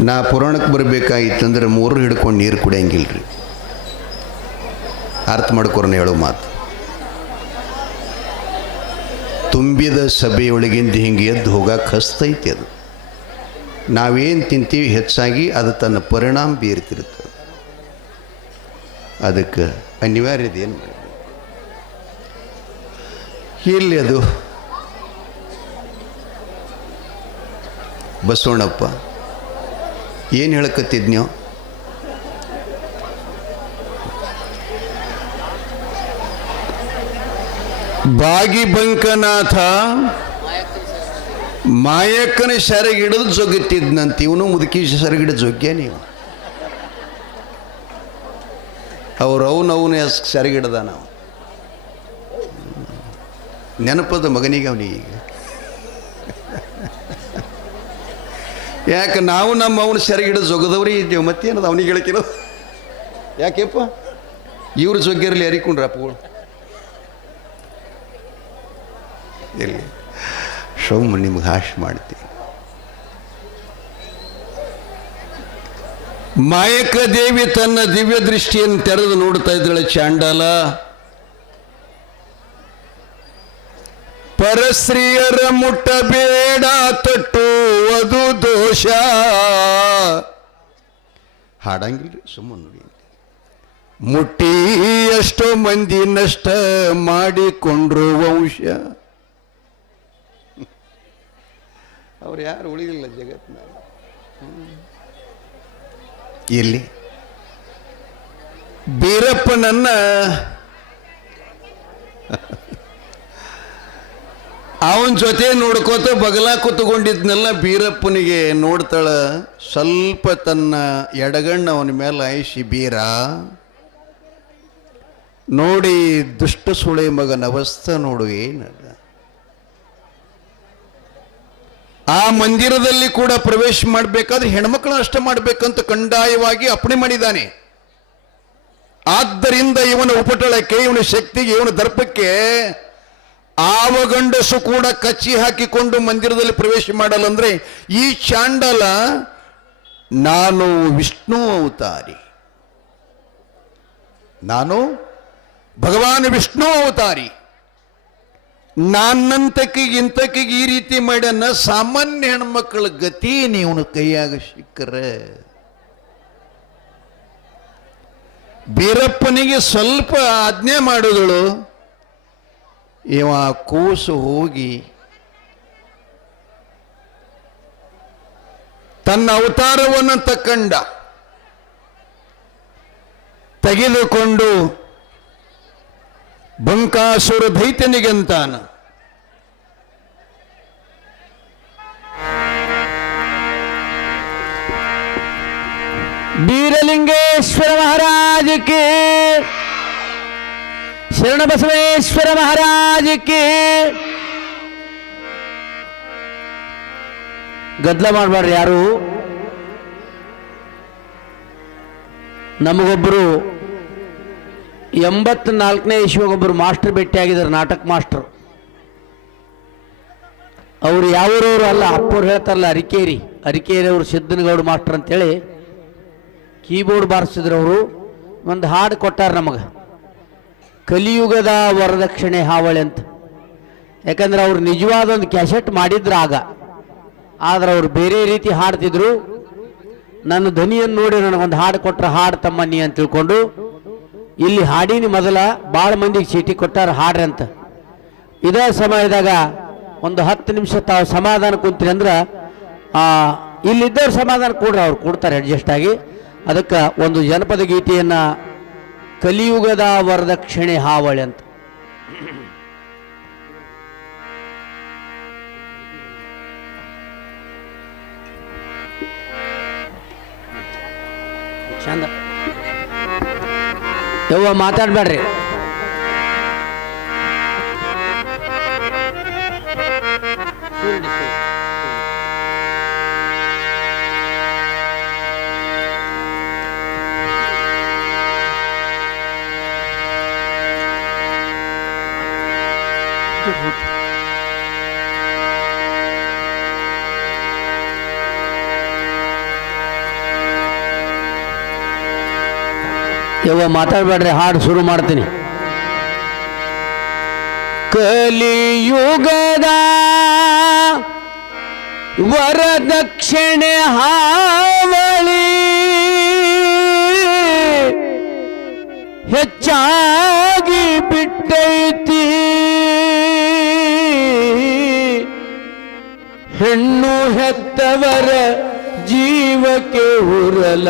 ನಾ ಪುರಾಣಕ್ಕೆ ಬರಬೇಕಾಗಿತ್ತಂದ್ರೆ 3 ಹಿಡ್ಕೊಂಡು ನೀರು ಕುಡಿಯಂಗಿಲ್ಲ ರೀ. ಅರ್ಥ ಮಾಡ್ಕೊರನ ಹೇಳೋ ಮಾತು. ತುಂಬಿದ ಸಭೆಯೊಳಗಿಂದ ಹಿಂಗೆ ಎದ್ದು ಹೋಗಕ್ಕೆ ಹಸ್ತೈತಿ. ಅದು ನಾವೇನು ತಿಂತೀವಿ ಹೆಚ್ಚಾಗಿ ಅದು ತನ್ನ ಪರಿಣಾಮ ಬೀರ್ತಿರ್ತದೆ. ಅದಕ್ಕೆ ಅನಿವಾರ್ಯದ ಏನು ಮಾಡಬೇಕು. ಇಲ್ಲಿ ಅದು ಬಸವಣ್ಣಪ್ಪ ಏನು ಹೇಳಕತ್ತಿದ್ ನೀವು? ಬಾಗಿ ಬಂಕನಾಥ ಮಾಯಕ್ಕನ ಸೆರಗಿಡಿದು ಜೊಗ್ಗತ್ತಿದ್ನಂತ. ಇವನು ಮುದುಕಿ ಸೆರಗಿಡಿದು ಜೊಗ್ಯ ನೀವು. ಅವನು ಸೆರಗಿಡ್ದ ನಾವು ನೆನಪದ ಮಗನಿಗೆ ಅವನಿಗೆ. ಯಾಕೆ ನಾವು ನಮ್ಮ ಅವನು ಸೆರಗಿಡಿದು ಜೊಗದವ್ರಿ ಇದ್ದೇವೆ, ಮತ್ತೇನದು ಅವನಿಗೆ ಹೇಳ್ತಿರೋದು? ಯಾಕೆಪ್ಪ ಇವ್ರು ಜೊಗ್ಗಿರಲಿ ಯಾರಿಕೊಂಡ್ರ ಅಪ್ಪಗಳು ಎಲ್ಲಿ ಸೌಮ್ಯ ನಿಮ್ಗೆ ಹಾಶ್ ಮಾಡ್ತೀನಿ. ಮಾಯಕ ದೇವಿ ತನ್ನ ದಿವ್ಯ ದೃಷ್ಟಿಯನ್ನು ತೆರೆದು ನೋಡ್ತಾ ಇದ್ದಾಳೆ. ಚಾಂಡಾಲ ಪರಸ್ತ್ರೀಯರ ಮುಟ್ಟಬೇಡ, ತಟ್ಟುವುದು ದೋಷ. ಹಾಡಂಗಿಲ್ರಿ, ಸುಮ್ಮನೆ ನೋಡಿ. ಮುಟ್ಟಿ ಎಷ್ಟೋ ಮಂದಿ ನಷ್ಟ ಮಾಡಿಕೊಂಡ್ರು ವಂಶ. ಅವ್ರು ಯಾರು ಉಳಿಲಿಲ್ಲ ಜಗತ್ತಿನಾಗ. ಇಲ್ಲಿ ಬೀರಪ್ಪನನ್ನ ಅವನ ಜೊತೆ ನೋಡ್ಕೋತ ಬಗಲ ಕೂತ್ಕೊಂಡಿದ್ನೆಲ್ಲ ಬೀರಪ್ಪನಿಗೆ ನೋಡ್ತಾಳ. ಸ್ವಲ್ಪ ತನ್ನ ಎಡಗಣ್ಣ ಅವನ ಮೇಲೆ ಆಯಿಸಿ, ಬೀರ ನೋಡಿ ದುಷ್ಟ ಸುಳೆ ಮಗನ ಅವಸ್ಥೆ ನೋಡು ಏನಲ್ಲ. ಆ ಮಂದಿರದಲ್ಲಿ ಕೂಡ ಪ್ರವೇಶ ಮಾಡಬೇಕಾದ್ರೆ ಹೆಣ್ಮಕ್ಳು ಅಷ್ಟೇ ಮಾಡಬೇಕಂತ ಕಡ್ಡಾಯವಾಗಿ ಅಪ್ಪಣೆ ಮಾಡಿದ್ದಾನೆ. ಆದ್ದರಿಂದ ಇವನ ಉಪಟಳಕ್ಕೆ, ಇವನ ಶಕ್ತಿಗೆ, ಇವನ ದರ್ಪಕ್ಕೆ ಆವ ಗಂಡಸು ಕೂಡ ಕಚ್ಚಿ ಹಾಕಿಕೊಂಡು ಮಂದಿರದಲ್ಲಿ ಪ್ರವೇಶ ಮಾಡಲ್ಲಂದ್ರೆ ಈ ಚಾಂಡಲ ನಾನು ವಿಷ್ಣು ಅವತಾರಿ, ನಾನು ಭಗವಾನ್ ವಿಷ್ಣು ಅವತಾರಿ, ನಾನಂತಕ್ಕಿಗೆ ಇಂತಕ್ಕಿಗೆ ಈ ರೀತಿ ಮಾಡ್ಯಾನ. ಸಾಮಾನ್ಯ ಹೆಣ್ಮಕ್ಳ ಗತಿ ನೀವನು ಕೈಯಾಗ ಸಿಕ್ಕರೆ. ಬೀರಪ್ಪನಿಗೆ ಸ್ವಲ್ಪ ಆಜ್ಞೆ ಮಾಡಿದಳು. ಇವ ಕೂಸು ಹೋಗಿ ತನ್ನ ಅವತಾರವನ್ನು ತಕ್ಕಂಡ ತೆಗೆದುಕೊಂಡು ಬಂಕಾಸುರ ದೈತ್ಯನಿಗಂತಾನ. ಬೀರಲಿಂಗೇಶ್ವರ ಮಹಾರಾಜ ಕಿ, ಶರಣ ಬಸವೇಶ್ವರ ಮಹಾರಾಜ ಕಿ. ಗದ್ದಲ ಮಾಡಬೇಡ್ರಿ ಯಾರು. ನಮಗೊಬ್ಬರು 84ನೇ ಇಸ್ವಿಗೊಬ್ಬರು ಮಾಸ್ಟರ್ ಭೇಟಿಯಾಗಿದ್ದಾರೆ, ನಾಟಕ ಮಾಸ್ಟರ್. ಅವರು ಯಾವೂರವರು ಅಲ್ಲ, ಅಪ್ಪವ್ರು ಹೇಳ್ತಾರಲ್ಲ ಅರಿಕೇರಿ ಅವರು ಸಿದ್ದನಗೌಡ ಮಾಸ್ಟರ್ ಅಂತೇಳಿ ಕೀಬೋರ್ಡ್ ಬಾರಿಸಿದ್ರು. ಅವರು ಒಂದು ಹಾಡು ಕೊಟ್ಟಾರ ನಮಗೆ, ಕಲಿಯುಗದ ವರದಕ್ಷಿಣೆ ಹಾವಳಿ ಅಂತ. ಯಾಕಂದ್ರೆ ಅವ್ರು ನಿಜವಾದ ಒಂದು ಕ್ಯಾಸೆಟ್ ಮಾಡಿದ್ರು ಆಗ, ಆದ್ರೆ ಅವ್ರು ಬೇರೆ ರೀತಿ ಹಾಡ್ತಿದ್ರು. ನನ್ನ ಧ್ವನಿಯನ್ನು ನೋಡಿ ನನಗೊಂದು ಹಾಡು ಕೊಟ್ಟರೆ ಹಾಡು ತಮ್ಮನಿ ಅಂತ ತಿಳ್ಕೊಂಡು ಇಲ್ಲಿ ಹಾಡಿನಿ. ಮೊದಲ ಭಾಳ ಮಂದಿಗೆ ಚೀಟಿ ಕೊಟ್ಟಾರ ಹಾಡ್ರಿ ಅಂತ. ಇದೇ ಸಮಯದಾಗ ಒಂದು 10 ನಿಮಿಷ ತಾವು ಸಮಾಧಾನ ಕುಂತೀರಿ ಅಂದ್ರೆ ಇಲ್ಲಿದ್ದವ್ರು ಸಮಾಧಾನ ಕೊಡ್ರಿ, ಅವ್ರು ಕೊಡ್ತಾರೆ ಅಡ್ಜಸ್ಟ್ ಆಗಿ. ಅದಕ್ಕೆ ಒಂದು ಜನಪದ ಗೀತೆಯನ್ನು, ಕಲಿಯುಗದ ವರದಕ್ಷಿಣೆ ಹಾವಳಿ ಅಂತ. ಚಂದ ಯವ್ವ ಮಾತಾಡ್ಬೇಡ್ರಿ. ಯವ್ವ ಮಾತಾಡ್ಬೇಡ್ರಿ, ಹಾಡು ಶುರು ಮಾಡ್ತೀನಿ. ಕಲಿಯುಗದ ವರದಕ್ಷಿಣೆ ಹಾವಳಿ ಹೆಚ್ಚಾಗಿ ಬಿಟ್ಟೈತಿ, ಹೆಣ್ಣು ಹೆತ್ತವರ ಜೀವಕ್ಕೆ ಉರಲ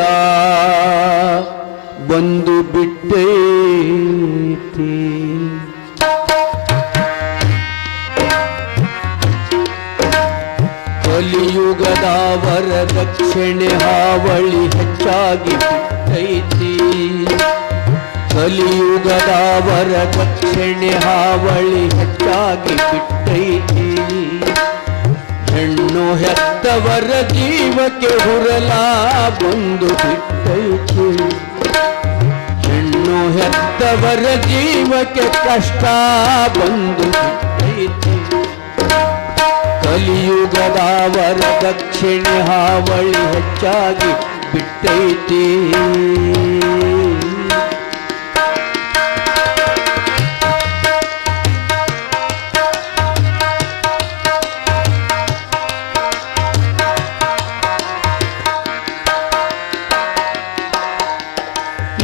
ಬಂದು ಬಿಟ್ಟೈತಿ. ಕಲಿಯುಗದ ವರದಕ್ಷಿಣೆ ಹಾವಳಿ ಹೆಚ್ಚಾಗಿ ಬಿಟ್ಟೈತಿ. ಕಲಿಯುಗದ ವರದಕ್ಷಿಣೆ ಹಾವಳಿ ಹೆಚ್ಚಾಗಿ ಬಿಟ್ಟೈತಿ. ಹೆಣ್ಣು ಹೆತ್ತವರ ಜೀವಕ್ಕೆ ಹುರಲ ಬಂದು ಬಿಟ್ಟೈತಿ. ಹೆಣ್ಣು ಹೆತ್ತವರ ಜೀವಕ್ಕೆ ಕಷ್ಟ ಬಂದು ಬಿಟ್ಟೈತಿ. ಕಲಿಯುಗದ ವರದಕ್ಷಿಣೆ ಹಾವಳಿ ಹೆಚ್ಚಾಗಿ ಬಿಟ್ಟೈತಿ.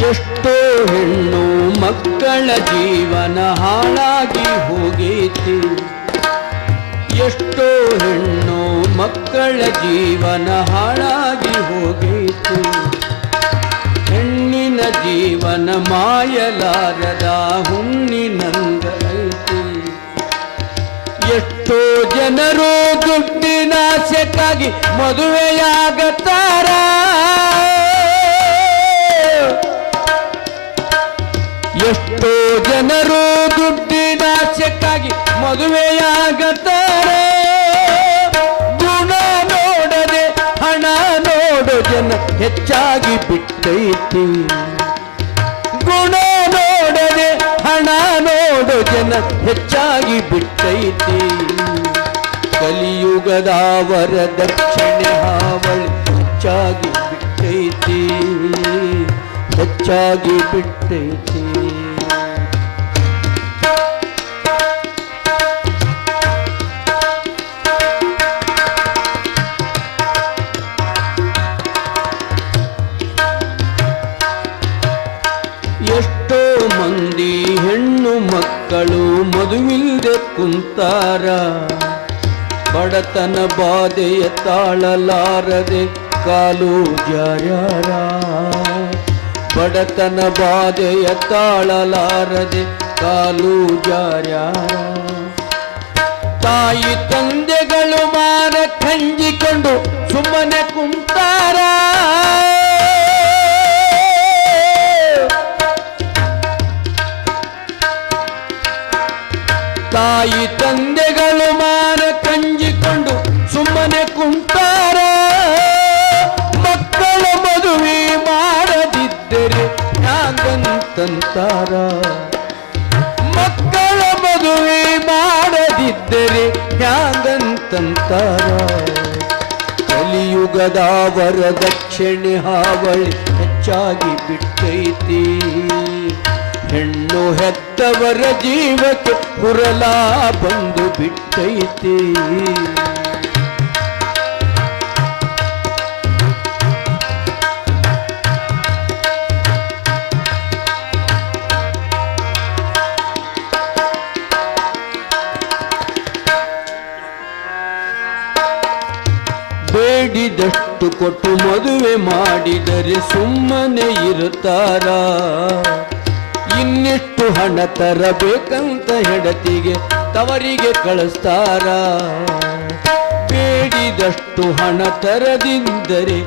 ಎಷ್ಟೋ ಹೆಣ್ಣು ಮಕ್ಕಳ ಜೀವನ ಹಾಳಾಗಿ ಹೋಗೈತಿ. ಎಷ್ಟೋ ಹೆಣ್ಣು ಮಕ್ಕಳ ಜೀವನ ಹಾಳಾಗಿ ಹೋಗೈತಿ. ಹೆಣ್ಣಿನ ಜೀವನ ಮಾಯಲಾರದ ಹುಣ್ಣಿನಂಗ ಐತಿ. ಎಷ್ಟೋ ಜನರು ದುಡ್ಡಿನ ಆಸೆಗಾಗಿ ಮದುವೆಯಾಗತಾರ. ಎಷ್ಟೋ ಜನರು ದುಡ್ಡಿನ ಆಸೆಗಾಗಿ ಮದುವೆಯಾಗತಾರೆ. ಗುಣ ನೋಡದೆ ಹಣ ನೋಡೋ ಜನ ಹೆಚ್ಚಾಗಿ ಬಿಟ್ಟೈತಿ. ಗುಣ ನೋಡದೆ ಹಣ ನೋಡೋ ಜನ ಹೆಚ್ಚಾಗಿ ಬಿಟ್ಟೈತಿ. ಕಲಿಯುಗದ ವರದಕ್ಷಿಣೆ ಹಾವಳಿ ಹೆಚ್ಚಾಗಿ ಬಿಟ್ಟೈತಿ. ಹೆಚ್ಚಾಗಿ ಬಿಟ್ಟೈತಿ. ಎಷ್ಟೋ ಮಂದಿ ಹೆಣ್ಣು ಮಕ್ಕಳು ಮದುವಿಲ್ದೆ ಕುಂತಾರ. ಬಡತನ ಬಾಧೆಯ ತಾಳಲಾರದೆ ಕಾಲು ಜಾರ್ಯಾರ. ಬಡತನ ಬಾಧೆಯ ತಾಳಲಾರದೆ ಕಾಲು ಜಾರ್ಯಾರ. ತಾಯಿ ತಂದೆಗಳು ಮಾರ ಕಂಜಿಕೊಂಡು ಸುಮ್ಮನೆ ಕುಂತಾರ. ತಾಯಿ ತಂದೆಗಳು ಮಾರ ಕಂಜಿಕೊಂಡು ಸುಮ್ಮನೆ ಕುಂತಾರ. ಮಕ್ಕಳ ಮದುವೆ ಮಾಡದಿದ್ದರೆ ಹ್ಯಾಂಗಂತಾರ. ಮಕ್ಕಳ ಮದುವೆ ಮಾಡದಿದ್ದರೆ ಹ್ಯಾಂಗಂತಾರ. ಕಲಿಯುಗದ ವರದಕ್ಷಿಣೆ ಹಾವಳಿ ಹೆಚ್ಚಾಗಿ ಬಿಟ್ಟೈತಿ. ಹೆಣ್ಣು ಹೆತ್ತವರ ಜೀವಕ್ಕೆ ಹುರಲ ಬಂದು ಬಿಟ್ಟೈತಿ. ಬೇಡಿದಷ್ಟು ಕೊಟ್ಟು ಮದುವೆ ಮಾಡಿದರೆ ಸುಮ್ಮನೆ ಇರುತ್ತಾರ. ಇನ್ನಿಷ್ಟು ಹಣ ತರಬೇಕಂತ ಹೆಂಡತಿಗೆ ತವರಿಗೆ ಕಳಿಸ್ತಾರ. ಬೇಡಿದಷ್ಟು ಹಣ ತರದಿದ್ದರೆ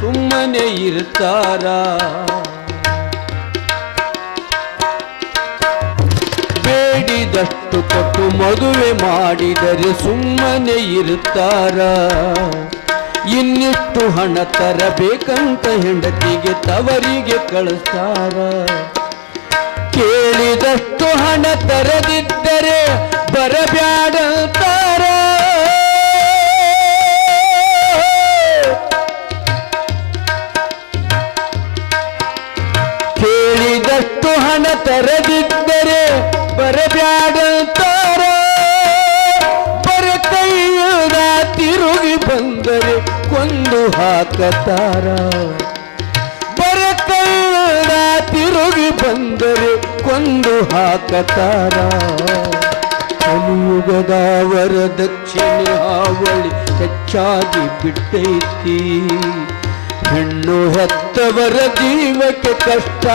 ಸುಮ್ಮನೆ ಇರ್ತಾರ. ಬೇಡಿದಷ್ಟು ಕೊಟ್ಟು ಮದುವೆ ಮಾಡಿದರೆ ಸುಮ್ಮನೆ ಇರ್ತಾರ. ಇನ್ನಿಷ್ಟು ಹಣ ತರಬೇಕಂತ ಹೆಂಡತಿಗೆ ತವರಿಗೆ ಕಳಿಸ್ತಾರ. ಕೇಳಿದಷ್ಟು ಹಣ ತರದಿದ್ದರೆ ಬರಬ್ಯಾಡಂತಾರ. ಕೇಳಿದಷ್ಟು ಹಣ ತರದಿದ್ದರೆ ಬರಬ್ಯಾಡಂತಾರ. ಬರಕೈಯುಗ ತಿರುಗಿ ಬಂದರೆ ಕೊಂದು ಹಾಕತಾರ. ಬರಕೈಯುಗ ತಿರುಗಿ ಬಂದರೆ ಕೊಂದು ಹಾಕತಾರ. ಕಲಿಯುಗದ ವರದಕ್ಷಿಣೆ ಹಾವಳಿ ಹೆಚ್ಚಾಗಿ ಬಿಟ್ಟೈತಿ. ಹೆಣ್ಣು ಹೆತ್ತವರ ಜೀವಕ್ಕೆ ಕಷ್ಟ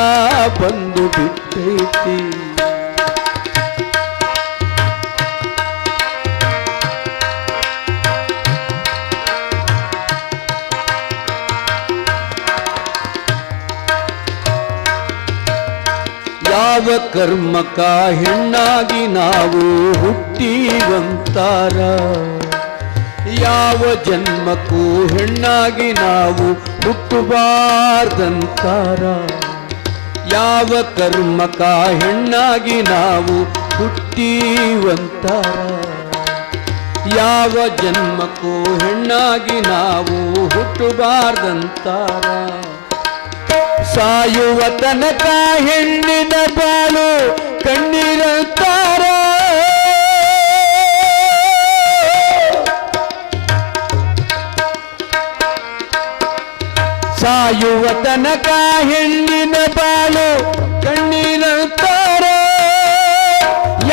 ಬಂದು ಬಿಟ್ಟೈತಿ. ಯಾವ ಕರ್ಮಕ ಹೆಣ್ಣಾಗಿ ನಾವು ಹುಟ್ಟಿವಂತಾರ, ಯಾವ ಜನ್ಮಕ್ಕೂ ಹೆಣ್ಣಾಗಿ ನಾವು ಹುಟ್ಟಬಾರ್ದಂತಾರ. ಯಾವ ಕರ್ಮಕ ಹೆಣ್ಣಾಗಿ ನಾವು ಹುಟ್ಟಿವಂತಾರ, ಯಾವ ಜನ್ಮಕ್ಕೂ ಹೆಣ್ಣಾಗಿ ನಾವು ಹುಟ್ಟಬಾರ್ದಂತಾರ. ಸಾಯುವ ತನಕ ಹೆಣ್ಣಿನ ಬಾಳು ಕಣ್ಣೀರಂತಾರ, ಸಾಯುವ ತನಕ ಹೆಣ್ಣಿನ ಬಾಳು ಕಣ್ಣೀರಂತಾರ.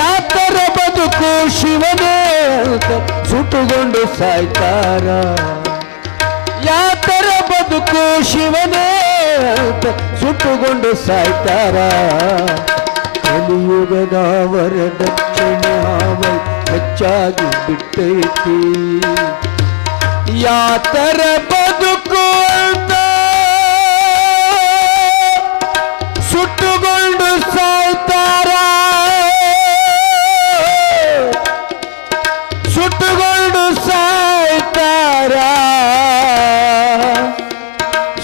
ಯಾತರ ಬದುಕು ಶಿವನೇ ಅಂತ ಸುಟ್ಟುಕೊಂಡು ಸಾಯ್ತಾರ, ಯಾತರ ಬದುಕು ಶಿವನೇ ಅಂತ ಸುಟ್ಟುಕೊಂಡು ಸಾಯ್ತಾರ. ಕಲಿಯುಗದ ವರದಕ್ಷಿಣೆ ಹಾವಳಿ ಹೆಚ್ಚಾಗಿ ಬಿಟ್ಟೈತಿ. ಯಾತರ ಬದುಕು ಅಂತ ಸುಟ್ಟುಕೊಂಡು ಸಾಯ್ತಾರ, ಸುಟ್ಟುಕೊಂಡು ಸಾಯ್ತಾರ,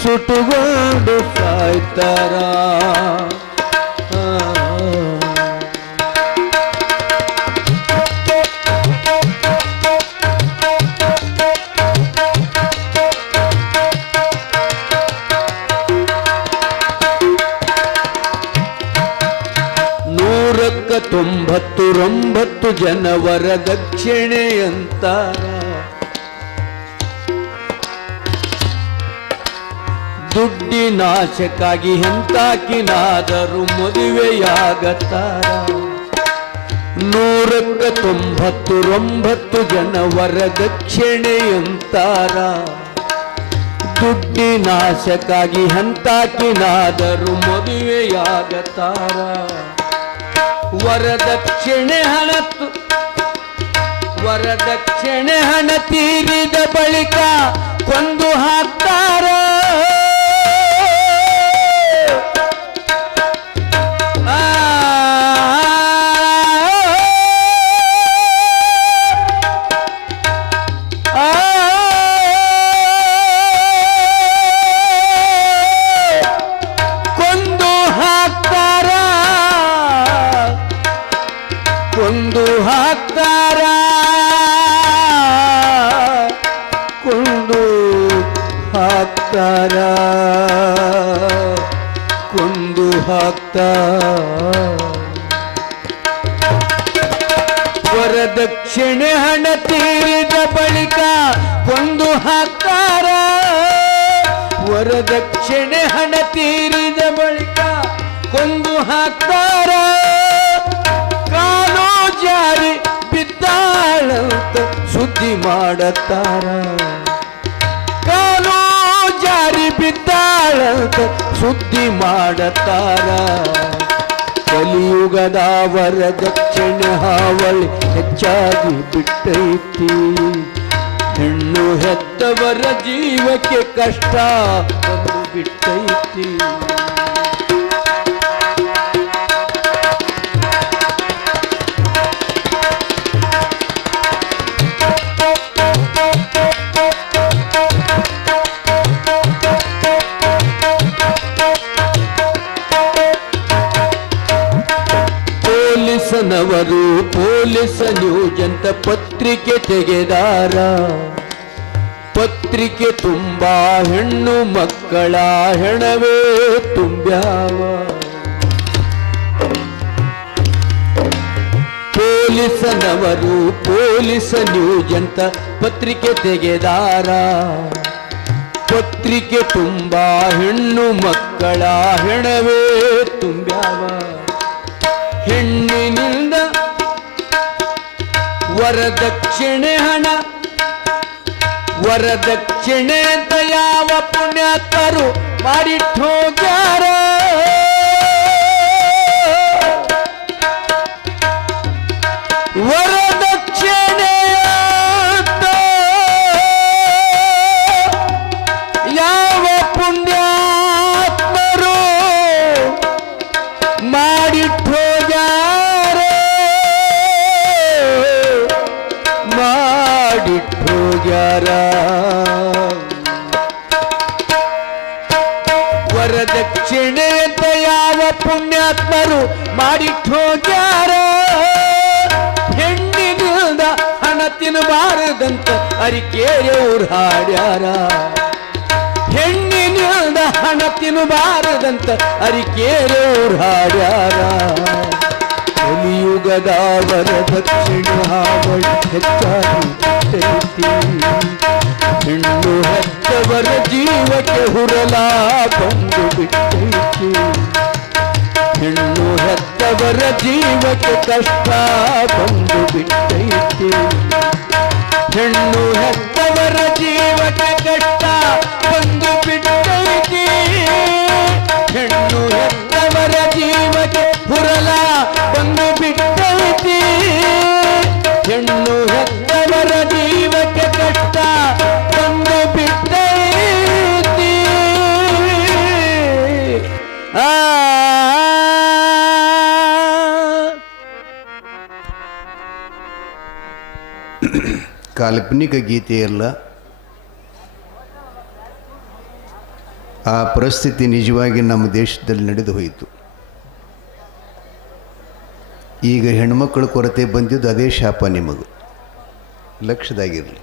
ಸುಟ್ಟುಕೊಂಡು ಸಾಯ್ತಾರ. ನೂರಕ್ಕ 99 ಜನ ವರದಕ್ಷಿಣೆ ಅಂತಾರ. ದುಡ್ಡಿನಾಶಕ್ಕಾಗಿ ಎಂತಾಕಿನಾದರೂ ಮದುವೆಯಾಗತ್ತಾರ. 199 ಜನ ವರದಕ್ಷಿಣೆ ಅಂತಾರ. ದುಡ್ಡಿನಾಶಕ್ಕಾಗಿ ಎಂತಾಕಿನಾದರೂ ಮದುವೆಯಾಗತ್ತಾರ. ವರದಕ್ಷಿಣೆ ಹಣ ತೀರಿದ ಬಳಿಕ ಕೊಂದು ಹಾಕ್ತಾರ. ಕೊಂದು ಹಾಕ್ತಾರ, ಕೊಂದು ಹಾಕ್ತಾರ, ಕೊಂದು ಹಾಕ್ತಾರ. ವರದಕ್ಷಿಣೆ ಹಣ ತೀರಿದ ಬಳಿಕ ಕೊಂದು ಹಾಕ್ತಾರ. ವರದಕ್ಷಿಣೆ ಹಣ ತೀರಿದ ಬಳಿಕ ಕೊಂದು ಹಾಕ್ತಾರ. ಕಾಲು ಜಾರಿ ಬಿದ್ದಾಳಂತ ಸುದ್ದಿ ಮಾಡತಾರ, ಕಾಲು ಜಾರಿ ಬಿದ್ದಾಳಂತ ಸುದ್ದಿ ಮಾಡತಾರ. ಕಲಿಯುಗದ ವರದಕ್ಷಿಣೆ ಹಾವಳಿ ಹೆಚ್ಚಾಗಿ ಬಿಟ್ಟೈತಿ. ಹೆಣ್ಣು ಹೆತ್ತವರ ಜೀವಕ್ಕೆ ಕಷ್ಟ ಬಂದು ಬಿಟ್ಟೈತಿ. ಪೊಲೀಸನವರು ಪೊಲೀಸ ನ್ಯೂಸ್ ಅಂತ ಪತ್ರಿಕೆ ತೆಗೆದಾರ. ಪತ್ರಿಕೆ ತುಂಬಾ ಹೆಣ್ಣು ಮಕ್ಕಳ ಹೆಣವೇ ತುಂಬ್ಯಾವ. ಪೊಲೀಸನವರು ಪೊಲೀಸ ನ್ಯೂಸ್ ಅಂತ ಪತ್ರಿಕೆ ತೆಗೆದಾರ. ಪತ್ರಿಕೆ ತುಂಬಾ ಹೆಣ್ಣು ಮಕ್ಕಳ ಹೆಣವೇ ತುಂಬ್ಯಾವ. ಹೆಣ್ಣಿನಿಂದ ವರದಕ್ಷಿಣೆ ಹಣ ವರದಕ್ಷಿಣೆ ಅಂತ ಯಾವ ಪುಣ್ಯಾತ್ಮರು ಮಾಡಿಟ್ಟೋಗ್ಯಾರ ವರದಕ್ಷಿಣೆ ಅಂತ ಯಾವ ಪುಣ್ಯಾತ್ಮರು ಮಾಡಿಟ್ಟೋಗ್ಯಾರ ಮಾಡಿಟ್ಟೋಗ್ಯಾರ ವರದಕ್ಷಿಣೆ ಅಂತ ಯಾವ ಪುಣ್ಯಾತ್ಮರು ಮಾಡಿಟ್ಟೋಗ್ಯಾರ ಹೆಣ್ಣಿನಿಂದ ಹಣ ತಿನ್ನಬಾರದಂತ ಅರಿಕೆಯವ್ರು ಹಾಡ್ಯಾರ ಹೆಣ್ಣಿನಿಂದ ಹಣ ತಿನ್ನಬಾರದಂತ ಅರಿಕೆಯವ್ರು ಹಾಡ್ಯಾರ ಕಲಿಯುಗದ ವರದಕ್ಷಿಣ ಹಾವಳಿ ಹೆಚ್ಚಾಗಿ ತೈತಿ. ಹೆಣ್ಣು ಹೆತ್ತವರ ಜೀವಕ್ಕೆ ಹುರಲ ಬಂದು ಬಿಟ್ಟೈತಿ. ಹೆಣ್ಣು ಹೆತ್ತವರ ಜೀವಕ್ಕೆ ಕಷ್ಟ ಬಂದು ಬಿಟ್ಟೈತಿ. ಹೆಣ್ಣು ಹೆತ್ತವರ ಜೀವಕ್ಕೆ ಕಷ್ಟ ಬಂದು ಬಿಟ್ಟೈತಿ. ಹೆಣ್ಣು ಹೆತ್ತವರ ಜೀವಕ್ಕೆ ಹುರಲ ಬಂದು ಬಿಟ್ಟೈತಿ. ಹೆಣ್ಣು ಹೆತ್ತವರ ಜೀವಕ್ಕೆ ಕಷ್ಟ ಬಂದು ಬಿಟ್ಟೈತಿ. ಕಾಲ್ಪನಿಕ ಗೀತೆಯಲ್ಲ, ಆ ಪರಿಸ್ಥಿತಿ ನಿಜವಾಗಿ ನಮ್ಮ ದೇಶದಲ್ಲಿ ನಡೆದು ಹೋಯಿತು. ಈಗ ಹೆಣ್ಮಕ್ಳ ಕೊರತೆ ಬಂದಿದ್ದು ಅದೇ ಶಾಪ ನಿಮಗೂ ಲಕ್ಷ್ಯದಾಗಿರಲಿ.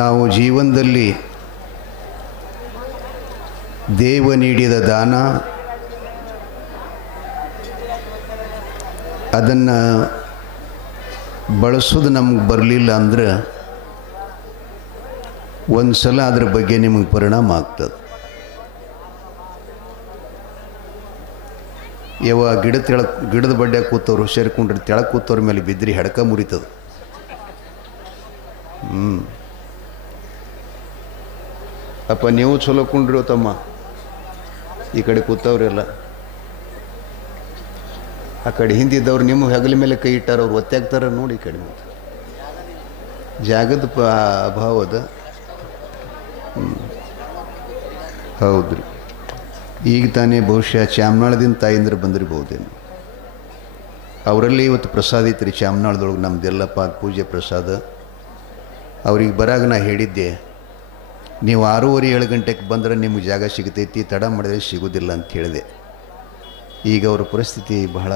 ನಾವು ಜೀವನದಲ್ಲಿ ದೇವ ನೀಡಿದ ದಾನ ಅದನ್ನು ಬಳಸೋದು ನಮ್ಗೆ ಬರಲಿಲ್ಲ ಅಂದ್ರೆ ಒಂದು ಸಲ ಅದ್ರ ಬಗ್ಗೆ ನಿಮಗೆ ಪರಿಣಾಮ ಆಗ್ತದೆ. ಗಿಡದ ಬಡ್ಡೆ ಕೂತವ್ರು ಸೇರ್ಕೊಂಡ್ರೆ ತೆಳಗೆ ಕೂತವ್ರ ಮೇಲೆ ಬಿದ್ದರೆ ಹೆಡ್ಕ ಮುರಿತದೆ. ಅಪ್ಪ ನೀವು ಚಲೋ ಕುಂಡ್ರಿ ತಮ್ಮ, ಈ ಕಡೆ ಕೂತವ್ರೆಲ್ಲ ಆ ಕಡೆ ಹಿಂದಿದ್ದವ್ರು ನಿಮ್ಮ ಹೆಗಲ ಮೇಲೆ ಕೈ ಇಟ್ಟಾರ, ಅವ್ರು ಒತ್ತಾಗ್ತಾರ ನೋಡಿ. ಈ ಕಡೆ ಜಾಗದ ಅಭಾವದ. ಹೌದ್ರಿ, ಈಗ ತಾನೇ ಬಹುಶಃ ಚಾಮನಾಳದಿಂದ ತಾಯಿಂದ್ರೆ ಬಂದಿರ್ಬೋದೇನು. ಅವರಲ್ಲಿ ಇವತ್ತು ಪ್ರಸಾದ ಐತ್ರಿ ಚಾಮನಾಳದೊಳಗೆ, ನಮ್ಮದೆಲ್ಲ ಪೂಜೆ ಪ್ರಸಾದ. ಅವ್ರಿಗೆ ಬರಾಗ ನಾ ಹೇಳಿದ್ದೆ, ನೀವು 6:30-7 ಗಂಟೆಗೆ ಬಂದರೆ ನಿಮಗೆ ಜಾಗ ಸಿಗ್ತೈತಿ, ತಡ ಮಾಡಿದ್ರೆ ಸಿಗೋದಿಲ್ಲ ಅಂತ ಹೇಳಿದೆ. ಈಗ ಅವರ ಪರಿಸ್ಥಿತಿ ಬಹಳ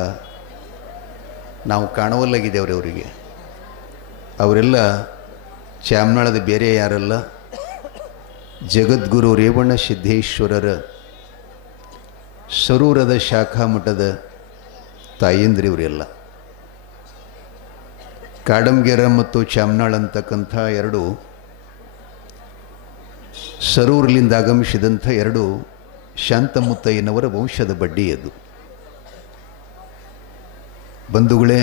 ನಾವು ಕಾಣವಲ್ಲಾಗಿದ್ದೇವ್ರಿ ಅವರಿಗೆ. ಅವರೆಲ್ಲ ಚಾಮನಾಳದ ಬೇರೆ ಯಾರಲ್ಲ, ಜಗದ್ಗುರು ರೇವಣ ಸಿದ್ದೇಶ್ವರರ ಸರೂರದ ಶಾಖಾ ಮಠದ ತಾಯಂದ್ರಿ ಇವರೆಲ್ಲ. ಕಾಡಂಗೆರ ಮತ್ತು ಚಾಮನಾಳ್ ಅಂತಕ್ಕಂಥ ಎರಡು ಸರೂರಿನಿಂದ ಆಗಮಿಸಿದಂಥ ಎರಡು ಶಾಂತಮುತ್ತಯ್ಯನವರ ವಂಶದ ಬಡ್ಡಿ ಅದು. ಬಂಧುಗಳೇ,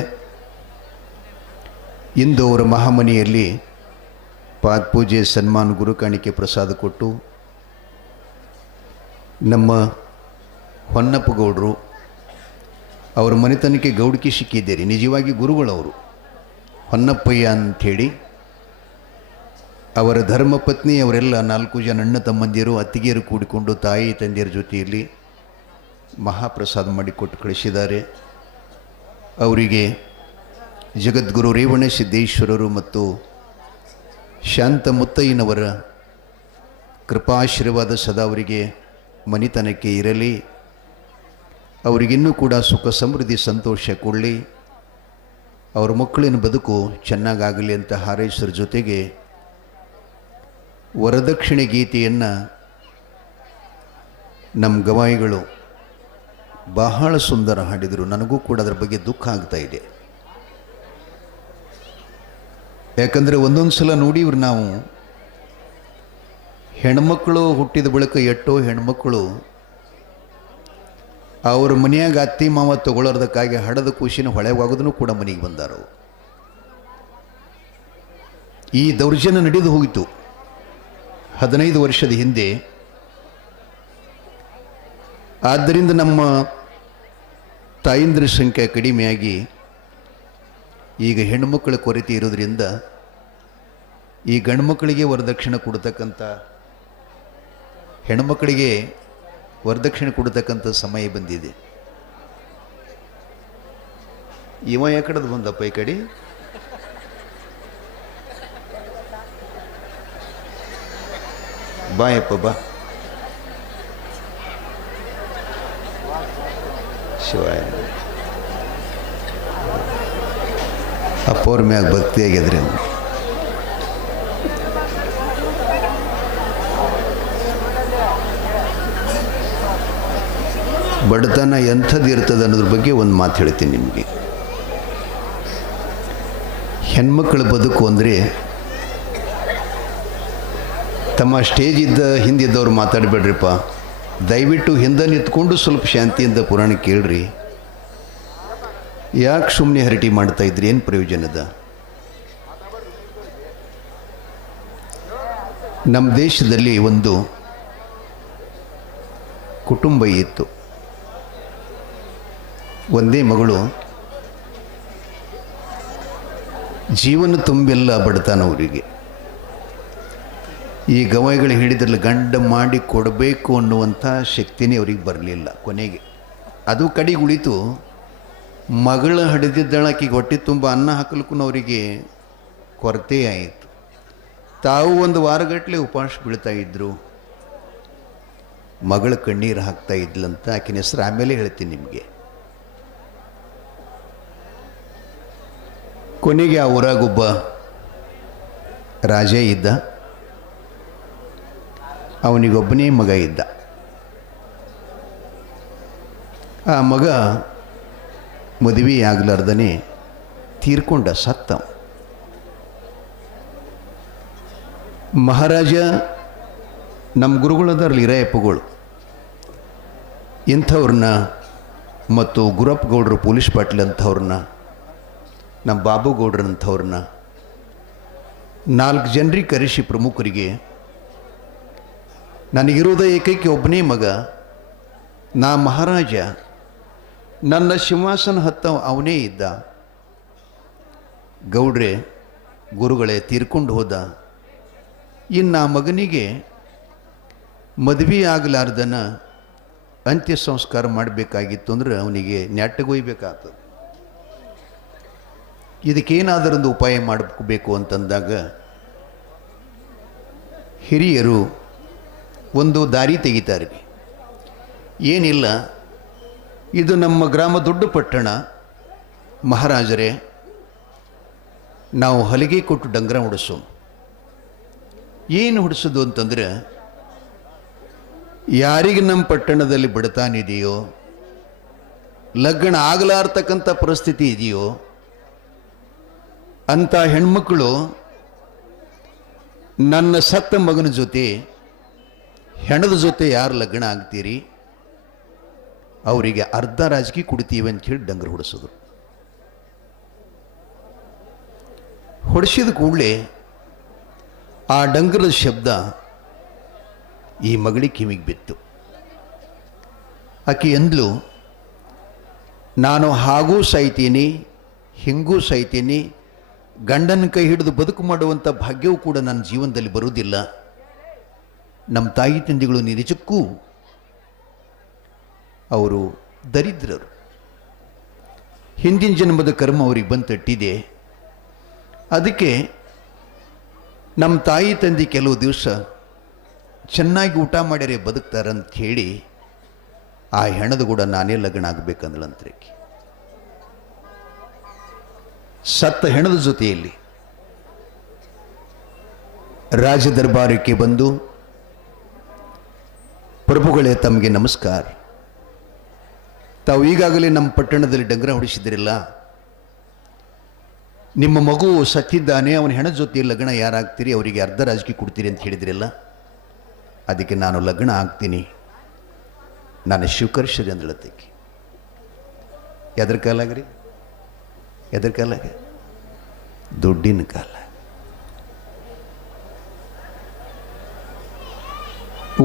ಇಂದು ಅವರ ಮಹಾಮನೆಯಲ್ಲಿ ಪಾದಪೂಜೆ, ಸನ್ಮಾನ, ಗುರು ಕಾಣಿಕೆ, ಪ್ರಸಾದ ಕೊಟ್ಟು ನಮ್ಮ ಹೊನ್ನಪ್ಪ ಗೌಡರು ಅವರ ಮನೆತನಕ್ಕೆ ಗೌಡಿಕೆ ಸಿಕ್ಕಿದ್ದೀರಿ. ನಿಜವಾಗಿ ಗುರುಗಳವರು ಹೊನ್ನಪ್ಪಯ್ಯ ಅಂಥೇಳಿ. ಅವರ ಧರ್ಮಪತ್ನಿ ಅವರೆಲ್ಲ 4 ಜನ ಅಣ್ಣ ತಮ್ಮಂದಿರು, ಅತ್ತಿಗೆಯರು ಕೂಡಿಕೊಂಡು ತಾಯಿ ತಂದೆಯರ ಜೊತೆಯಲ್ಲಿ ಮಹಾಪ್ರಸಾದ ಮಾಡಿಕೊಟ್ಟು ಕಳಿಸಿದ್ದಾರೆ. ಅವರಿಗೆ ಜಗದ್ಗುರು ರೇವಣ ಸಿದ್ದೇಶ್ವರರು ಮತ್ತು ಶಾಂತ ಮುತ್ತಯ್ಯನವರ ಕೃಪಾಶೀರ್ವಾದ ಸದಾ ಅವರಿಗೆ ಮನಿತನಕ್ಕೆ ಇರಲಿ. ಅವರಿಗಿನ್ನೂ ಕೂಡ ಸುಖ ಸಮೃದ್ಧಿ ಸಂತೋಷ ಕೊಡಲಿ. ಅವರ ಮಕ್ಕಳಿನ ಬದುಕು ಚೆನ್ನಾಗಾಗಲಿ ಅಂತ ಹಾರೈಸರ ಜೊತೆಗೆ ವರದಕ್ಷಿಣೆ ಗೀತೆಯನ್ನು ನಮ್ಮ ಗವಾಯಿಗಳು ಬಹಳ ಸುಂದರ ಹಾಡಿದರು. ನನಗೂ ಕೂಡ ಅದರ ಬಗ್ಗೆ ದುಃಖ ಆಗ್ತಾ ಇದೆ. ಯಾಕಂದರೆ ಒಂದೊಂದು ಸಲ ನೋಡಿ ಇವ್ರು ನಾವು ಹೆಣ್ಮಕ್ಕಳು ಹುಟ್ಟಿದ ಬಳಿಕ ಎಷ್ಟೋ ಹೆಣ್ಮಕ್ಕಳು ಅವ್ರ ಮನೆಯಾಗ ಅತ್ತಿ ಮಾವ ತಗೊಳ್ಳೋದಕ್ಕಾಗಿ ಹಡದ ಖುಷಿನ ಹೊಳೆವಾಗೋದನ್ನು ಕೂಡ ಮನೆಗೆ ಬಂದಾರು. ಈ ದೌರ್ಜನ್ಯ ನಡೆದು ಹೋಯಿತು 15 ವರ್ಷದ ಹಿಂದೆ. ಆದ್ದರಿಂದ ನಮ್ಮ ತಾಯಂದ್ರ ಸಂಖ್ಯೆ ಕಡಿಮೆಯಾಗಿ ಈಗ ಹೆಣ್ಣುಮಕ್ಕಳ ಕೊರತೆ ಇರೋದ್ರಿಂದ ಈ ಗಂಡು ಮಕ್ಕಳಿಗೆ ವರದಕ್ಷಿಣೆ ಕೊಡ್ತಕ್ಕಂಥ ಹೆಣ್ಮಕ್ಕಳಿಗೆ ವರದಕ್ಷಿಣೆ ಕೊಡ್ತಕ್ಕಂಥ ಸಮಯ ಬಂದಿದೆ. ಇವ ಯಾಕಡದು ಬಂದಪ್ಪ ಈ ಕಡೆ? ಬಾಯಪ್ಪ ಬಾ. ಶಿವಾಯ ಅಪ್ಪವ್ರ ಮ್ಯಾಗ ಭಕ್ತಿ ಆಗ್ಯದ್ರಿ. ಬಡತನ ಎಂಥದ್ದು ಇರ್ತದೆ ಅನ್ನೋದ್ರ ಬಗ್ಗೆ ಒಂದು ಮಾತು ಹೇಳ್ತೀನಿ ನಿಮಗೆ. ಹೆಣ್ಮಕ್ಳ ಬದುಕು ಅಂದರೆ ತಮ್ಮ ಸ್ಟೇಜ್ ಹಿಂದಿದ್ದವ್ರು ಮಾತಾಡಬೇಡ್ರಿಪ್ಪ, ದಯವಿಟ್ಟು ಹಿಂದೆ ನಿಂತ್ಕೊಂಡು ಸ್ವಲ್ಪ ಶಾಂತಿಯಿಂದ ಪುರಾಣ ಕೇಳ್ರಿ. ಯಾಕೆ ಸುಮ್ಮನೆ ಹರಟಿ ಮಾಡ್ತಾ ಇದ್ರಿ? ಏನು ಪ್ರಯೋಜನದ? ನಮ್ಮ ದೇಶದಲ್ಲಿ ಒಂದು ಕುಟುಂಬ ಇತ್ತು. ಒಂದೇ ಮಗಳು, ಜೀವನ ತುಂಬೆಲ್ಲ ಬಡತಾನ ಅವರಿಗೆ. ಈ ಗವಾಯಿಗಳು ಹಿಡಿದ್ರಲ್ಲಿ ಗಂಡ ಮಾಡಿ ಕೊಡಬೇಕು ಅನ್ನುವಂಥ ಶಕ್ತಿನೇ ಅವ್ರಿಗೆ ಬರಲಿಲ್ಲ. ಕೊನೆಗೆ ಅದು ಕಡೆಗೆ ಉಳಿತು. ಮಗಳ ಹಡಿದಿದ್ದಳಾಕಿಗೆ ಹೊಟ್ಟೆ ತುಂಬ ಅನ್ನ ಹಾಕಲಿಕ್ಕೂ ಅವರಿಗೆ ಕೊರತೆ ಆಯಿತು. ತಾವು ಒಂದು ವಾರಗಟ್ಟಲೆ ಉಪವಾಸ ಬೀಳ್ತಾ ಇದ್ದರು. ಮಗಳ ಕಣ್ಣೀರು ಹಾಕ್ತಾ ಇದ್ಲಂತ. ಆಕಿನ ಹೆಸರು ಆಮೇಲೆ ಹೇಳ್ತೀನಿ ನಿಮಗೆ. ಕೊನೆಗೆ ಆ ಊರಾಗೊಬ್ಬ ರಾಜ ಇದ್ದ. ಅವನಿಗೊಬ್ಬನೇ ಮಗ ಇದ್ದ. ಆ ಮಗ ಮದುವೆ ಆಗ್ಲಾರ್ದನೇ ತೀರ್ಕೊಂಡ, ಸತ್ತ. ಮಹಾರಾಜ ನಮ್ಮ ಗುರುಗಳದಾರಲ್ಲ ಹಿರಾಯಪ್ಪಗಳು, ಇಂಥವ್ರನ್ನ ಮತ್ತು ಗುರಪ್ಪ ಗೌಡ್ರು ಪೊಲೀಸ್ ಪಾಟೀಲ್ ಅಂಥವ್ರನ್ನ, ನಮ್ಮ ಬಾಬು ಗೌಡ್ರಂಥವ್ರನ್ನ 4 ಜನರಿಗೆ ಕರೆಸಿ ಪ್ರಮುಖರಿಗೆ, ನನಗಿರೋದ ಏಕೈಕ ಒಬ್ಬನೇ ಮಗ, ನಾ ಮಹಾರಾಜ, ನನ್ನ ಸಿಂಹಾಸನ ಹತ್ತ ಅವನೇ ಇದ್ದ. ಗೌಡ್ರೆ ಗುರುಗಳೇ ತೀರ್ಕೊಂಡು ಹೋದ. ಇನ್ನು ಆ ಮಗನಿಗೆ ಮದುವೆ ಆಗಲಾರ್ದನ ಅಂತ್ಯ ಸಂಸ್ಕಾರ ಮಾಡಬೇಕಾಗಿತ್ತು ಅಂದ್ರೆ ಅವನಿಗೆ ನೆಟ್ಟಗೊಯ್ಬೇಕಾಗ್ತದೆ. ಇದಕ್ಕೇನಾದರೊಂದು ಉಪಾಯ ಮಾಡಬೇಕು ಅಂತಂದಾಗ ಹಿರಿಯರು ಒಂದು ದಾರಿ ತೆಗಿತಾರೆ. ಏನಿಲ್ಲ, ಇದು ನಮ್ಮ ಗ್ರಾಮ ದೊಡ್ಡ ಪಟ್ಟಣ, ಮಹಾರಾಜರೇ ನಾವು ಹಲಿಗೆ ಕೊಟ್ಟು ಡಂಗರ ಹೊಡಿಸೋ. ಏನು ಹೊಡಿಸೋದು ಅಂತಂದರೆ, ಯಾರಿಗೆ ನಮ್ಮ ಪಟ್ಟಣದಲ್ಲಿ ಬಡತಾನಿದೆಯೋ, ಲಗ್ನ ಆಗಲಾರ್ತಕ್ಕಂಥ ಪರಿಸ್ಥಿತಿ ಇದೆಯೋ ಅಂಥ ಹೆಣ್ಮಕ್ಕಳು ನನ್ನ ಸತ್ತ ಮಗನ ಜೊತೆ ಹೆಣದ ಜೊತೆ ಯಾರು ಲಗ್ನ ಆಗ್ತೀರಿ ಅವರಿಗೆ ಅರ್ಧ ರಾಜಕೀಯ ಕೊಡ್ತೀವಿ ಅಂತ ಹೇಳಿ ಡಂಗರ ಹೊಡಿಸಿದ್ರು. ಹೊಡಿಸಿದ ಕೂಡಲೇ ಆ ಡಂಗರದ ಶಬ್ದ ಈ ಮಗಳಿಗೆ ಕಿವಿಗೆ ಬಿತ್ತು. ಆಕೆ ಎಂದ್ಲು, ನಾನು ಹಾಗೂ ಸಾಯ್ತೀನಿ, ಹಿಂಗೂ ಸಾಯ್ತೀನಿ, ಗಂಡನ ಕೈ ಹಿಡಿದು ಬದುಕು ಮಾಡುವಂಥ ಭಾಗ್ಯವೂ ಕೂಡ ನನ್ನ ಜೀವನದಲ್ಲಿ ಬರುವುದಿಲ್ಲ. ನಮ್ಮ ತಾಯಿ ತಂದೆಗಳು ನಿಜಕ್ಕೂ ಅವರು ದರಿದ್ರರು. ಹಿಂದಿನ ಜನ್ಮದ ಕರ್ಮ ಅವ್ರಿಗೆ ಬಂದು ತಟ್ಟಿದೆ. ಅದಕ್ಕೆ ನಮ್ಮ ತಾಯಿ ತಂದೆ ಕೆಲವು ದಿವಸ ಚೆನ್ನಾಗಿ ಊಟ ಮಾಡ್ಯಾರೆ ಬದುಕ್ತಾರಂತ ಹೇಳಿ ಆ ಹೆಣದ ಕೂಡ ನಾನೇ ಲಗ್ನ ಆಗಬೇಕಂದ್ಳಂತ್ರಿ. ಸತ್ತ ಹೆಣದ ಜೊತೆಯಲ್ಲಿ ರಾಜ ದರ್ಬಾರಕ್ಕೆ ಬಂದು, ಪ್ರಭುಗಳೇ ತಮಗೆ ನಮಸ್ಕಾರ, ತಾವು ಈಗಾಗಲೇ ನಮ್ಮ ಪಟ್ಟಣದಲ್ಲಿ ಡಂಗರ ಹೊಡಿಸಿದಿರಲ್ಲ, ನಿಮ್ಮ ಮಗು ಸತ್ತಿದ್ದಾನೆ, ಅವನ ಹೆಣದ ಜೊತೆ ಲಗ್ನ ಯಾರಾಗ್ತೀರಿ ಅವರಿಗೆ ಅರ್ಧ ರಾಜಕೀಯ ಕೊಡ್ತೀರಿ ಅಂತ ಹೇಳಿದ್ರಲ್ಲ, ಅದಕ್ಕೆ ನಾನು ಲಗ್ನ ಆಗ್ತೀನಿ, ನಾನು ಶಿವಕರ್ಷರಿ ಅಂದಳತ್ತಕ್ಕೆ. ಎದ್ರ ಕಾಲಾಗ್ರಿ? ಎದ್ರ ಕಾಲಾಗ? ದುಡ್ಡಿನ ಕಾಲ.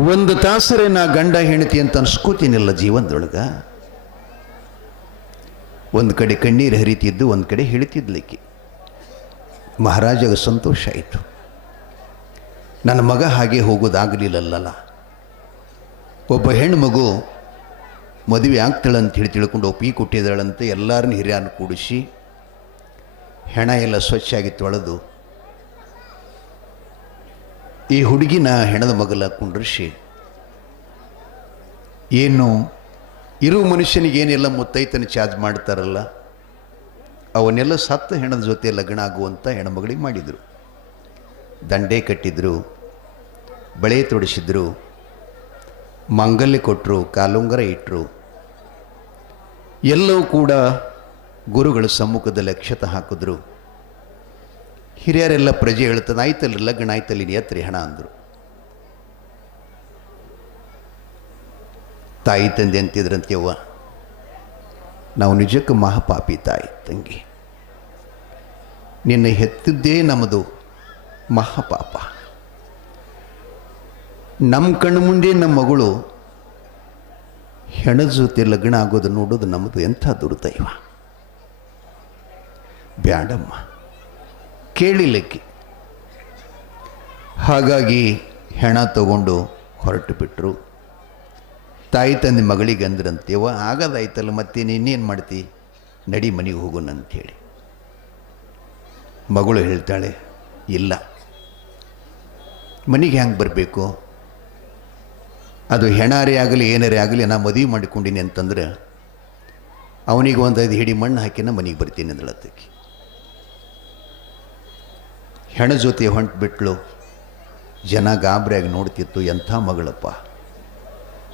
ಒಂದು ತಾಸರೆ ನಾ ಗಂಡ ಹೆಂಡತಿ ಅಂತ ಅನ್ಸ್ಕೋತೀನಿಲ್ಲ ಜೀವನದೊಳಗೆ. ಒಂದು ಕಡೆ ಕಣ್ಣೀರು ಹರಿತಿದ್ದು, ಒಂದು ಕಡೆ ಹೇಳ್ತಿದ್ಲಿಕ್ಕೆ. ಮಹಾರಾಜಗೆ ಸಂತೋಷ ಆಯಿತು. ನನ್ನ ಮಗ ಹಾಗೆ ಹೋಗೋದಾಗಲಿಲ್ಲಲ್ಲ. ಒಬ್ಬ ಹೆಣ್ಣು ಮಗು ಮದುವೆ ಆಗ್ತಾಳಂತ ಹೇಳಿ ತಿಳ್ಕೊಂಡು ಒಪ್ಪಿಗೆ ಕೊಟ್ಟಿದ್ದಾಳಂತೆ. ಎಲ್ಲರನ್ನ ಹಿರಿಯರನ್ನ ಕೂಡಿಸಿ ಹೆಣ ಎಲ್ಲ ಸ್ವಚ್ಛಾಗಿ ತೊಳೆದು ಈ ಹುಡುಗಿನ ಹೆಣದ ಮಗಲ ಕುಂಡ್ರಿಸಿ, ಏನು ಇರೋ ಮನುಷ್ಯನಿಗೇನೆಲ್ಲ ಮುತ್ತೈತನ ಚಾರ್ಜ್ ಮಾಡ್ತಾರಲ್ಲ ಅವನ್ನೆಲ್ಲ ಸತ್ತ ಹೆಣದ ಜೊತೆ ಲಗ್ನ ಆಗುವಂಥ ಹೆಣ್ಮಗಳಿಗೆ ಮಾಡಿದರು. ದಂಡೆ ಕಟ್ಟಿದ್ರು, ಬಳೆ ತೊಡಿಸಿದ್ರು, ಮಾಂಗಲ್ಯ ಕೊಟ್ಟರು, ಕಾಲುಂಗರ ಇಟ್ಟರು. ಎಲ್ಲವೂ ಕೂಡ ಗುರುಗಳ ಸಮ್ಮುಖದಲ್ಲಿ ಅಕ್ಷತೆ ಹಾಕಿದ್ರು. ಹಿರಿಯರೆಲ್ಲ ಪ್ರಜೆ ಹೇಳ್ತದೆ, ಆಯ್ತಲ್ಲಿ ಲಗ್ನ ಆಯ್ತಲ್ಲಿ ಎತ್ತರಿ ಹಣ ಅಂದರು. ತಾಯಿ ತಂದೆ ಅಂತಿದ್ರಂತೆವ್ವ, ನಾವು ನಿಜಕ್ಕೂ ಮಹಾಪಾಪಿ ತಾಯಿ ತಂಗಿ, ನಿನ್ನ ಹೆತ್ತಿದ್ದೇ ನಮ್ಮದು ಮಹಾಪಾಪ. ನಮ್ಮ ಕಣ್ಣು ಮುಂದೆ ನಮ್ಮ ಮಗಳು ಹೆಣದ ಜೊತೆ ಲಗ್ನ ಆಗೋದು ನೋಡೋದು ನಮ್ಮದು ಎಂಥ ದುರ್ದೈವ. ಬ್ಯಾಡಮ್ಮ ಕೇಳಿಲ್ಲಕ್ಕೆ. ಹಾಗಾಗಿ ಹೆಣ ತಗೊಂಡು ಹೊರಟು ಬಿಟ್ಟರು. ತಾಯಿ ತಂದೆ ಮಗಳಿಗೆ ಅಂದ್ರಂತೇವ, ಆಗದಾಯ್ತಲ್ಲ ಮತ್ತೆ ನೀನೇನು ಮಾಡ್ತಿ, ನಡಿ ಮನೆಗೆ ಹೋಗೋಣ ಅಂಥೇಳಿ. ಮಗಳು ಹೇಳ್ತಾಳೆ, ಇಲ್ಲ ಮನೆಗೆ ಹೆಂಗೆ ಬರಬೇಕು, ಅದು ಹೆಣಾರೇ ಆಗಲಿ ಏನಾರೇ ಆಗಲಿ ನಾ ಮದುವೆ ಮಾಡಿಕೊಂಡಿನಿ ಅಂತಂದ್ರೆ ಅವನಿಗೆ ಒಂದು 5 ಹಿಡಿ ಮಣ್ಣು ಹಾಕಿನ ಮನೆಗೆ ಬರ್ತೀನಿ ಅಂದಳತ್ತಕ್ಕೆ. ಹೆಣ ಜೊತೆ ಹೊಂಟು ಬಿಟ್ಲು. ಜನ ಗಾಬರಿಯಾಗಿ ನೋಡ್ತಿತ್ತು, ಎಂಥ ಮಗಳಪ್ಪ,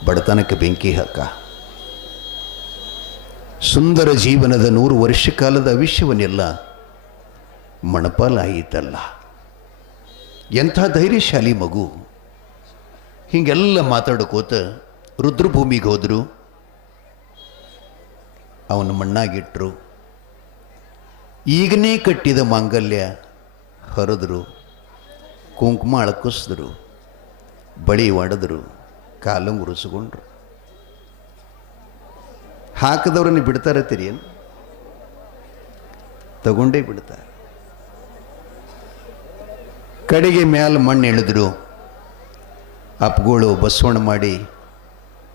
ಬಡತನಕ್ಕೆ ಬೆಂಕಿ ಹಾಕ. ಸುಂದರ ಜೀವನದ 100 ವರ್ಷ ಕಾಲದ ಅವಿಷ್ಯವನ್ನೆಲ್ಲ ಮಣಪಾಲಾಯಿತಲ್ಲ. ಎಂಥ ಧೈರ್ಯಶಾಲಿ ಮಗು. ಹೀಗೆಲ್ಲ ಮಾತಾಡ್ಕೋತ ರುದ್ರಭೂಮಿಗೆ ಹೋದರು. ಅವನು ಮಣ್ಣಾಗಿಟ್ಟರು. ಈಗನೇ ಕಟ್ಟಿದ ಮಾಂಗಲ್ಯ ಹರಿದ್ರು, ಕುಂಕುಮ ಅಳಕಿಸಿದ್ರು, ಬಳಿ ಒಡೆದ್ರು, ಕಾಲು ಉರಿಸ್ಕೊಂಡ್ರು. ಹಾಕಿದವ್ರನ್ನ ಬಿಡ್ತಾರತ್ತೀರಿ ಏನು? ತಗೊಂಡೇ ಬಿಡ್ತಾರೆ. ಕಡೆಗೆ ಮ್ಯಾಲ ಮಣ್ಣು ಎಳೆದ್ರು. ಅಪ್ಗಳು ಬಸವಣ್ಣ ಮಾಡಿ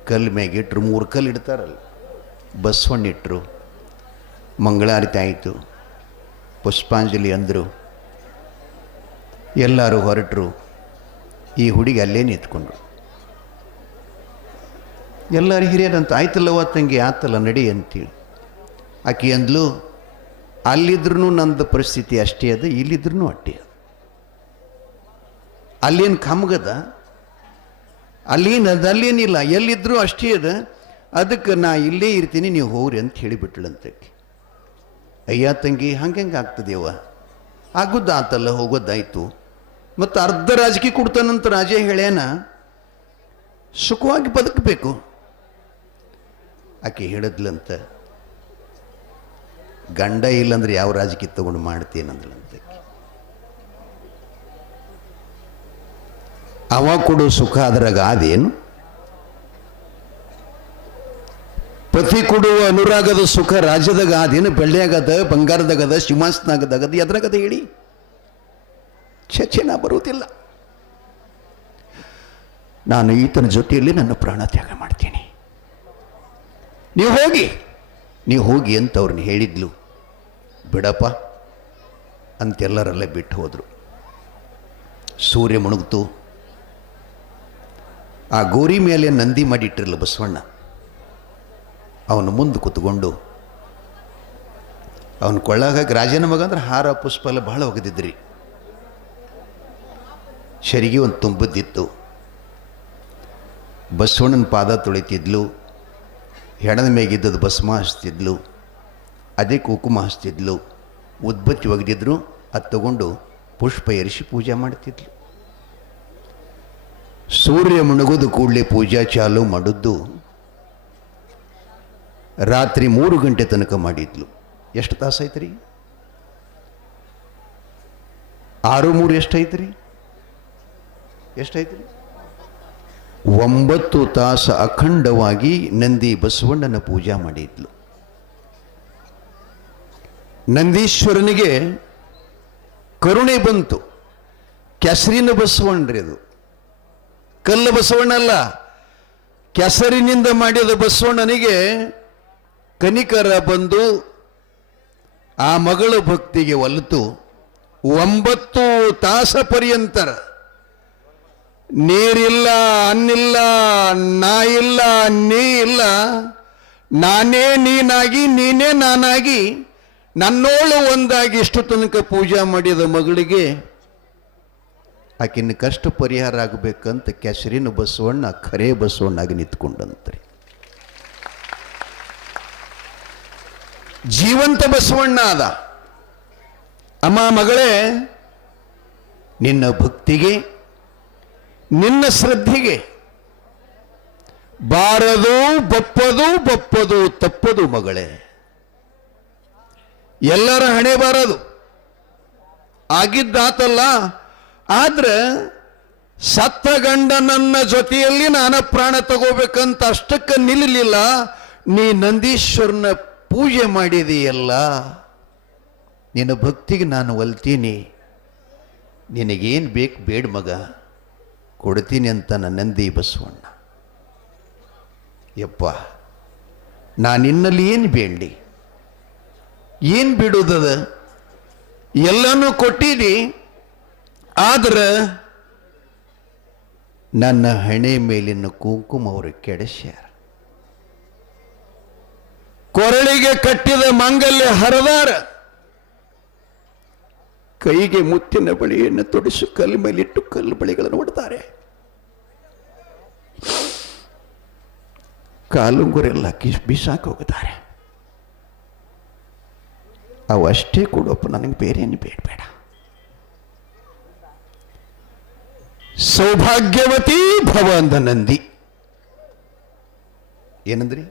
ಕಲ್ಲು ಮ್ಯಾಗಿಟ್ರು. 3 ಕಲ್ಲು ಇಡ್ತಾರಲ್ಲ, ಬಸವಣ್ಣ ಇಟ್ಟರು. ಮಂಗಳಾರತಿ ಆಯಿತು, ಪುಷ್ಪಾಂಜಲಿ ಅಂದರು. ಎಲ್ಲರೂ ಹೊರಟರು. ಈ ಹುಡುಗಿ ಅಲ್ಲೇ ನಿಂತ್ಕೊಂಡ್ರು. ಎಲ್ಲರೂ ಹಿರಿಯರಂತ, ಆಯ್ತಲ್ಲವ ತಂಗಿ, ಆತಲ್ಲ ನಡಿ ಅಂತೇಳಿ. ಆಕೆ ಅಂದ್ಲು, ಅಲ್ಲಿದ್ರೂ ನಂದು ಪರಿಸ್ಥಿತಿ ಅಷ್ಟೇ ಅದ, ಇಲ್ಲಿದ್ರೂ ಅಷ್ಟೇ ಅದ. ಅಲ್ಲೇನು ಕಮ್ಗದ, ಅಲ್ಲೇನಿಲ್ಲ, ಎಲ್ಲಿದ್ದರೂ ಅಷ್ಟೇ ಅದ. ಅದಕ್ಕೆ ನಾ ಇಲ್ಲೇ ಇರ್ತೀನಿ, ನೀವು ಹೋಗ್ರಿ ಅಂತ ಹೇಳಿಬಿಟ್ಳಂತೆ. ಅಯ್ಯ ತಂಗಿ, ಹಂಗೆ ಆಗ್ತದೇವ, ಆಗೋದಾತಲ್ಲ, ಹೋಗೋದಾಯ್ತು. ಮತ್ತು ಅರ್ಧ ರಾಜಕೀಯ ಕೊಡ್ತಾನಂತ ರಾಜೇ ಹೇಳ್ಯಾನ, ಸುಖವಾಗಿ ಬದುಕಬೇಕು. ಆಕೆ ಹೇಳಿದ್ಲಂತ, ಗಂಡ ಇಲ್ಲಂದ್ರೆ ಯಾವ ರಾಜಕೀಯ ತಗೊಂಡು ಮಾಡ್ತೀನಂದ್ಲಂತ. ಅವ ಕೊಡೋ ಸುಖ ಅದ್ರಾಗ ಅದೇನು? ಪತಿ ಕೊಡುವ ಅನುರಾಗದ ಸುಖ ರಾಜ್ಯದಾಗ ಅದೇನು? ಬೆಳ್ಳಿಯಾಗದ, ಬಂಗಾರದಾಗದ, ಸಿಂಹಾಸನಾಗದಾಗದ, ಎದ್ರಾಗದ ಹೇಳಿ? ನಾ ಬರುವುದಿಲ್ಲ. ನಾನು ಈತನ ಜೊತೆಯಲ್ಲಿ ನನ್ನ ಪ್ರಾಣ ತ್ಯಾಗ ಮಾಡ್ತೀನಿ, ನೀವು ಹೋಗಿ ಅಂತ ಅವ್ರನ್ನ ಹೇಳಿದ್ಲು. ಬಿಡಪ್ಪ ಅಂತೆಲ್ಲರಲ್ಲೇ ಬಿಟ್ಟು ಹೋದರು. ಸೂರ್ಯ ಮುಣುಗ್ತು. ಆ ಗೋರಿ ಮೇಲೆ ನಂದಿ ಮಾಡಿಟ್ಟಿರಲ್ಲ ಬಸವಣ್ಣ, ಅವನು ಮುಂದೆ ಕೂತ್ಕೊಂಡು, ಅವನ ಕೊಳ್ಳಾಗ ರಾಜನ ಮಗ ಅಂದ್ರೆ ಹಾರ ಪುಷ್ಪ ಎಲ್ಲ ಭಾಳ ಒಗೆದಿದ್ರಿ. ಶರಿಗೆ ಒಂದು ತುಂಬದ್ದಿತ್ತು. ಬಸವಣ್ಣನ ಪಾದ ತೊಳಿತಿದ್ಲು. ಹೆಣದ ಮೇಗಿದ್ದದ್ದು ಭಸ್ಮ ಹಚ್ತಿದ್ಲು, ಅದೇ ಕುಂಕುಮ ಹಚ್ತಿದ್ಲು, ಉದ್ಬತ್ತಿ ಒಗೆದಿದ್ರು. ಅದು ತಗೊಂಡು ಪುಷ್ಪ ಏರಿಸಿ ಪೂಜೆ ಮಾಡ್ತಿದ್ಲು. ಸೂರ್ಯ ಮುಣಗೋದು ಕೂಡಲೇ ಪೂಜಾ ಚಾಲು ಮಾಡಿದ್ದು. ರಾತ್ರಿ 3 ಗಂಟೆ ತನಕ ಮಾಡಿದ್ಲು. ಎಷ್ಟು ತಾಸಾಯ್ತು ರೀ? 6 3 ಎಷ್ಟಾಯ್ತು ರೀ? 9 ತಾಸು ಅಖಂಡವಾಗಿ ನಂದಿ ಬಸವಣ್ಣನ ಪೂಜಾ ಮಾಡಿದ್ಲು. ನಂದೀಶ್ವರನಿಗೆ ಕರುಣೆ ಬಂತು. ಕೆಸರಿನ ಬಸವಣ್ಣ್ರಿ ಅದು, ಕಲ್ಲು ಬಸವಣ್ಣ ಅಲ್ಲ, ಕೆಸರಿನಿಂದ ಮಾಡಿದ ಬಸವಣ್ಣನಿಗೆ ಕನಿಕರ ಬಂದು ಆ ಮಗಳ ಭಕ್ತಿಗೆ ಒಲಿತು 9 ತಾಸ ಪರ್ಯಂತರ ನೀರಿಲ್ಲ, ಅನ್ನಿಲ್ಲ, ನಾ ಇಲ್ಲ, ನೀ ಇಲ್ಲ, ನಾನೇ ನೀನಾಗಿ ನೀನೇ ನಾನಾಗಿ ನನ್ನೋಳು ಒಂದಾಗಿ ಇಷ್ಟು ತನಕ ಪೂಜಾ ಮಾಡಿದ ಮಗಳಿಗೆ ಆಕಿನ ಕಷ್ಟ ಪರಿಹಾರ ಆಗಬೇಕಂತ ಕೆಸರಿನ ಬಸವಣ್ಣ ಖರೇ ಬಸವಣ್ಣಾಗಿ ನಿಂತ್ಕೊಂಡಂತ್ರಿ. ಜೀವಂತ ಬಸವಣ್ಣ ಆದ. ಅಮ್ಮ ಮಗಳೇ, ನಿನ್ನ ಭಕ್ತಿಗೆ ನಿನ್ನ ಶ್ರದ್ಧೆಗೆ ಬಾರದು ಬಪ್ಪದು ತಪ್ಪದು ಮಗಳೇ. ಎಲ್ಲರ ಹಣೆ ಬಾರದು, ಆಗಿದ್ದಾತಲ್ಲ. ಆದ್ರೆ ಸತ್ತ ಗಂಡನನ್ನ ಜೊತೆಯಲ್ಲಿ ನಾನು ಪ್ರಾಣ ತಗೋಬೇಕಂತ ಅಷ್ಟಕ್ಕೆ ನಿಲ್ಲಲಿಲ್ಲ. ನೀ ನಂದೀಶ್ವರನ ಪೂಜೆ ಮಾಡಿದೆಯಲ್ಲ, ನಿನ್ನ ಭಕ್ತಿಗೆ ನಾನು ಒಲ್ತೀನಿ, ನಿನಗೇನು ಬೇಕು ಬೇಡ ಮಗ, ಕೊಡ್ತೀನಿ ಅಂತ ನನ್ನ ನಂದಿ ಬಸವಣ್ಣ. ಯಪ್ಪ, ನಾನು ನಿನ್ನಲ್ಲಿ ಏನು ಬೇಡಲಿ, ಏನು ಬಿಡುವುದದ, ಎಲ್ಲನೂ ಕೊಟ್ಟಿನಿ. ಆದ್ರೆ ನನ್ನ ಹಣೆ ಮೇಲಿನ ಕುಂಕುಮ ಅವರು ಕೆಡಿಸ್ಯಾರ. ಕೊರಳಿಗೆ ಕಟ್ಟಿದ ಮಾಂಗಲ್ಯ ಹರದಾರ, ಕೈಗೆ ಮುತ್ತಿನ ಬಳಿಯನ್ನು ತೊಡಿಸು ಕಲ್ಲು ಮೇಲಿಟ್ಟು ಕಲ್ಲು ಬಳಿಗಳನ್ನು ಹೊಡ್ತಾರೆ, ಕಾಲುಂಗುರೆಲ್ಲ ಬಿಸಾಕಿ ಹೋಗುತ್ತಾರೆ. ಅವು ಅಷ್ಟೇ ಕೊಡಪ್ಪ, ನನಗೆ ಬೇರೇನು ಬೇಡ. ಸೌಭಾಗ್ಯವತಿ ಭವ ಅಂದ ನಂದಿ. ಏನಂದ್ರಿ?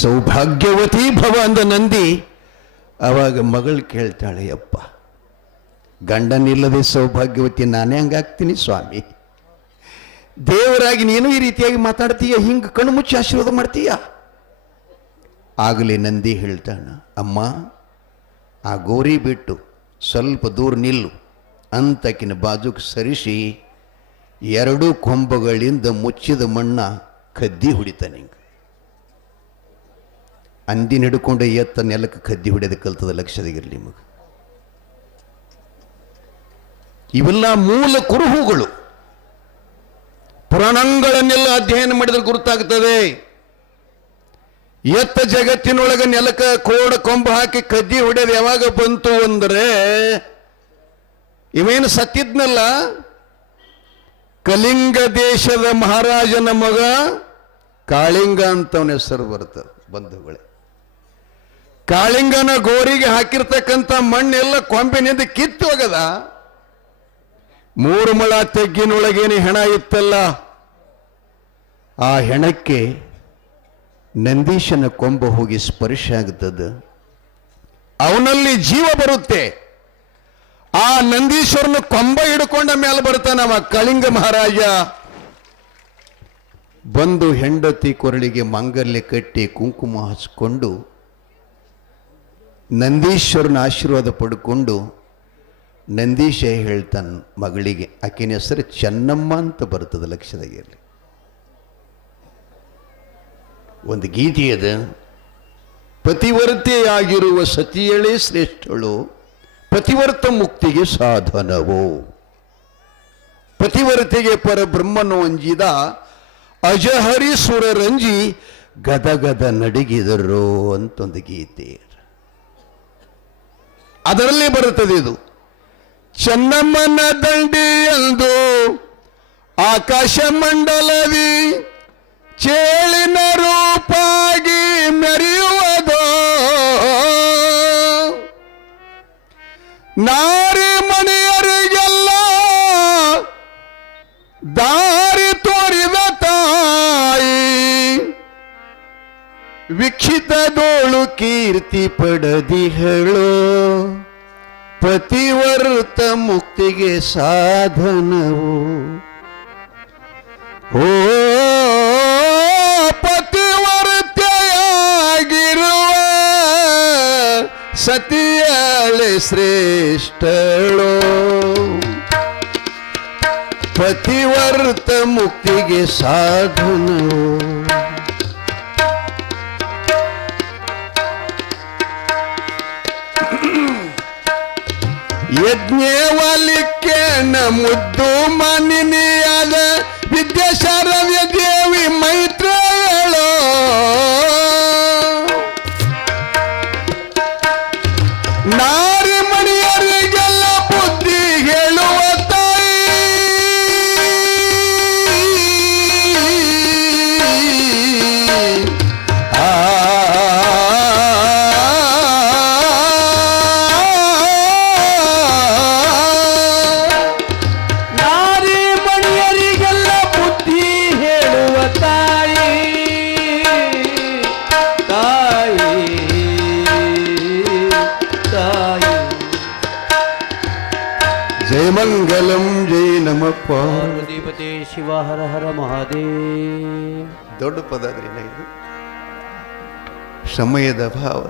ಸೌಭಾಗ್ಯವತಿ ಭವ ಅಂದ ನಂದಿ. ಅವಾಗ ಮಗಳು ಕೇಳ್ತಾಳೆ, ಅಪ್ಪ ಗಂಡನಿಲ್ಲದೆ ಸೌಭಾಗ್ಯವತಿ ನಾನೇ ಹಂಗಾಗ್ತೀನಿ ಸ್ವಾಮಿ, ದೇವರಾಗಿ ನೀನು ಈ ರೀತಿಯಾಗಿ ಮಾತಾಡ್ತೀಯ, ಹಿಂಗೆ ಕಣ್ಣು ಮುಚ್ಚಿ ಆಶೀರ್ವಾದ ಮಾಡ್ತೀಯ. ಆಗಲೇ ನಂದಿ ಹೇಳ್ತಾನ, ಅಮ್ಮ ಆ ಗೋರಿ ಬಿಟ್ಟು ಸ್ವಲ್ಪ ದೂರ ನಿಲ್ಲು ಅಂತಕಿನ ಬಾಜುಕ್ ಸರಿಸಿ 2 ಕೊಂಬಗಳಿಂದ ಮುಚ್ಚಿದ ಮಣ್ಣ ಕದ್ದಿ ಹೊಡಿತಾನೆ. ಹಿಂಗೆ ಅಂದಿನ ಹಿಡ್ಕೊಂಡು ಎತ್ತ ನೆಲಕ್ಕೆ ಕದ್ದಿ ಹೊಡೆದ ಕಲ್ತದ, ಲಕ್ಷದಾಗಿರಲಿ ನಿಮಗೆ. ಇವೆಲ್ಲ ಮೂಲ ಕುರುಹುಗಳು, ಪುರಾಣಗಳನ್ನೆಲ್ಲ ಅಧ್ಯಯನ ಮಾಡಿದ್ರೆ ಗುರುತಾಗ್ತದೆ. ಎತ್ತ ಜಗತ್ತಿನೊಳಗೆ ನೆಲಕ್ಕೆ ಕೋಡ ಕೊಂಬ ಹಾಕಿ ಕದ್ದಿ ಹೊಡೆದು ಯಾವಾಗ ಬಂತು ಅಂದರೆ, ಇವೇನು ಸತ್ತಿದ್ನಲ್ಲ, ಕಲಿಂಗ ದೇಶದ ಮಹಾರಾಜನ ಮಗ ಕಾಳಿಂಗ ಅಂತವನ ಹೆಸರು ಬರ್ತದೆ ಬಂಧುಗಳೇ. ಕಾಳಿಂಗನ ಗೋರಿಗೆ ಹಾಕಿರ್ತಕ್ಕಂಥ ಮಣ್ಣೆಲ್ಲ ಕೊಂಬಿನಿಂದ ಕಿತ್ತು ಹೋಗದ. 3 ಮೊಳ ತೆಗ್ಗಿನೊಳಗೇನು ಹೆಣ ಇತ್ತಲ್ಲ, ಆ ಹೆಣಕ್ಕೆ ನಂದೀಶನ ಕೊಂಬ ಹೋಗಿ ಸ್ಪರ್ಶ ಆಗ್ತದೆ, ಅವನಲ್ಲಿ ಜೀವ ಬರುತ್ತೆ. ಆ ನಂದೀಶ್ವರನ ಕೊಂಬ ಹಿಡ್ಕೊಂಡ ಮೇಲೆ ಬರ್ತಾನವ ಕಳಿಂಗ ಮಹಾರಾಜ. ಬಂದು ಹೆಂಡತಿ ಕೊರಳಿಗೆ ಮಾಂಗಲ್ಯ ಕಟ್ಟಿ ಕುಂಕುಮ ಹಚ್ಕೊಂಡು ನಂದೀಶ್ವರನ ಆಶೀರ್ವಾದ ಪಡ್ಕೊಂಡು ನಂದೀಶ ಹೇಳ್ತಾನ ಮಗಳಿಗೆ, ಆಕಿನ ಹೆಸರು ಚೆನ್ನಮ್ಮ ಅಂತ ಬರ್ತದೆ, ಲಕ್ಷದಾಗಿರಲಿ. ಒಂದು ಗೀತೆ ಅದ, ಪತಿವರ್ತೆಯಾಗಿರುವ ಸತಿಯಳೇ ಶ್ರೇಷ್ಠಳು, ಪತಿವರ್ತ ಮುಕ್ತಿಗೆ ಸಾಧನವು. ಪತಿವರ್ತೆಗೆ ಪರಬ್ರಹ್ಮನು ಅಂಜಿದ ಅಜಹರಿ ಸುರರಂಜಿ ಗದಗದ ನಡಿಗಿದರು ಅಂತ ಒಂದು ಗೀತೆ. ಅದರಲ್ಲಿ ಬರುತ್ತದೆ ಇದು. ಚೆನ್ನಮ್ಮನ ದಂಡಿಯಂದು ಆಕಾಶ ಮಂಡಲವಿ ಚೇಳಿನ ರೂಪಾಗಿ ಮೆರೆಯುವುದು, ನಾರಿ ಮಣಿಯರಿಗೆಲ್ಲ ದಾರಿ ತೋರಿದ ತಾಯಿ, ವೀಕ್ಷಿತದೋಳು ಕೀರ್ತಿ ಪಡೆದಿಹಳು, ಪತಿವರ್ತ ಮುಕ್ತಿಗೆ ಸಾಧನವು. ಓ ಪತಿವರ್ತೆಯಾಗಿರುವ ಸತಿಯಳೆ ಶ್ರೇಷ್ಠಳೋ ಪತಿವರ್ತ ಮುಕ್ತಿಗೆ ಸಾಧನೋ ಯಜ್ಞವಲಿಕೆನ ಮುದ್ದು ಮನಿನಿಯಾದ ವಿದ್ಯಾಶಾರವ್ಯ ದೇವಿ ಮೈತ್ರೇಯಳೋ ನಾರಿ ಮಣಿಯರಿಗೆಲ್ಲ ಬುದ್ಧಿ ಹೇಳುವ ತಾಯಿ ಆ ನಾರಿ ಮಣಿಯರಿಗೆಲ್ಲ ಬುದ್ಧಿ ಹೇಳುವ ತಾಯಿ ತಾಯಿ ತಾಯಿ. ಜಯ ಮಂಗಲಂ ಜಯ ನಮ ಪಾರ್ವತೀಪತಿ ಶಿವ ಹರ ಹರ ಮಹಾದೇವ್. ದೊಡ್ಡ ಪದ ಅದ್ರಿಲ್ಲ ಇದು ಸಮಯದ ಭಾವ.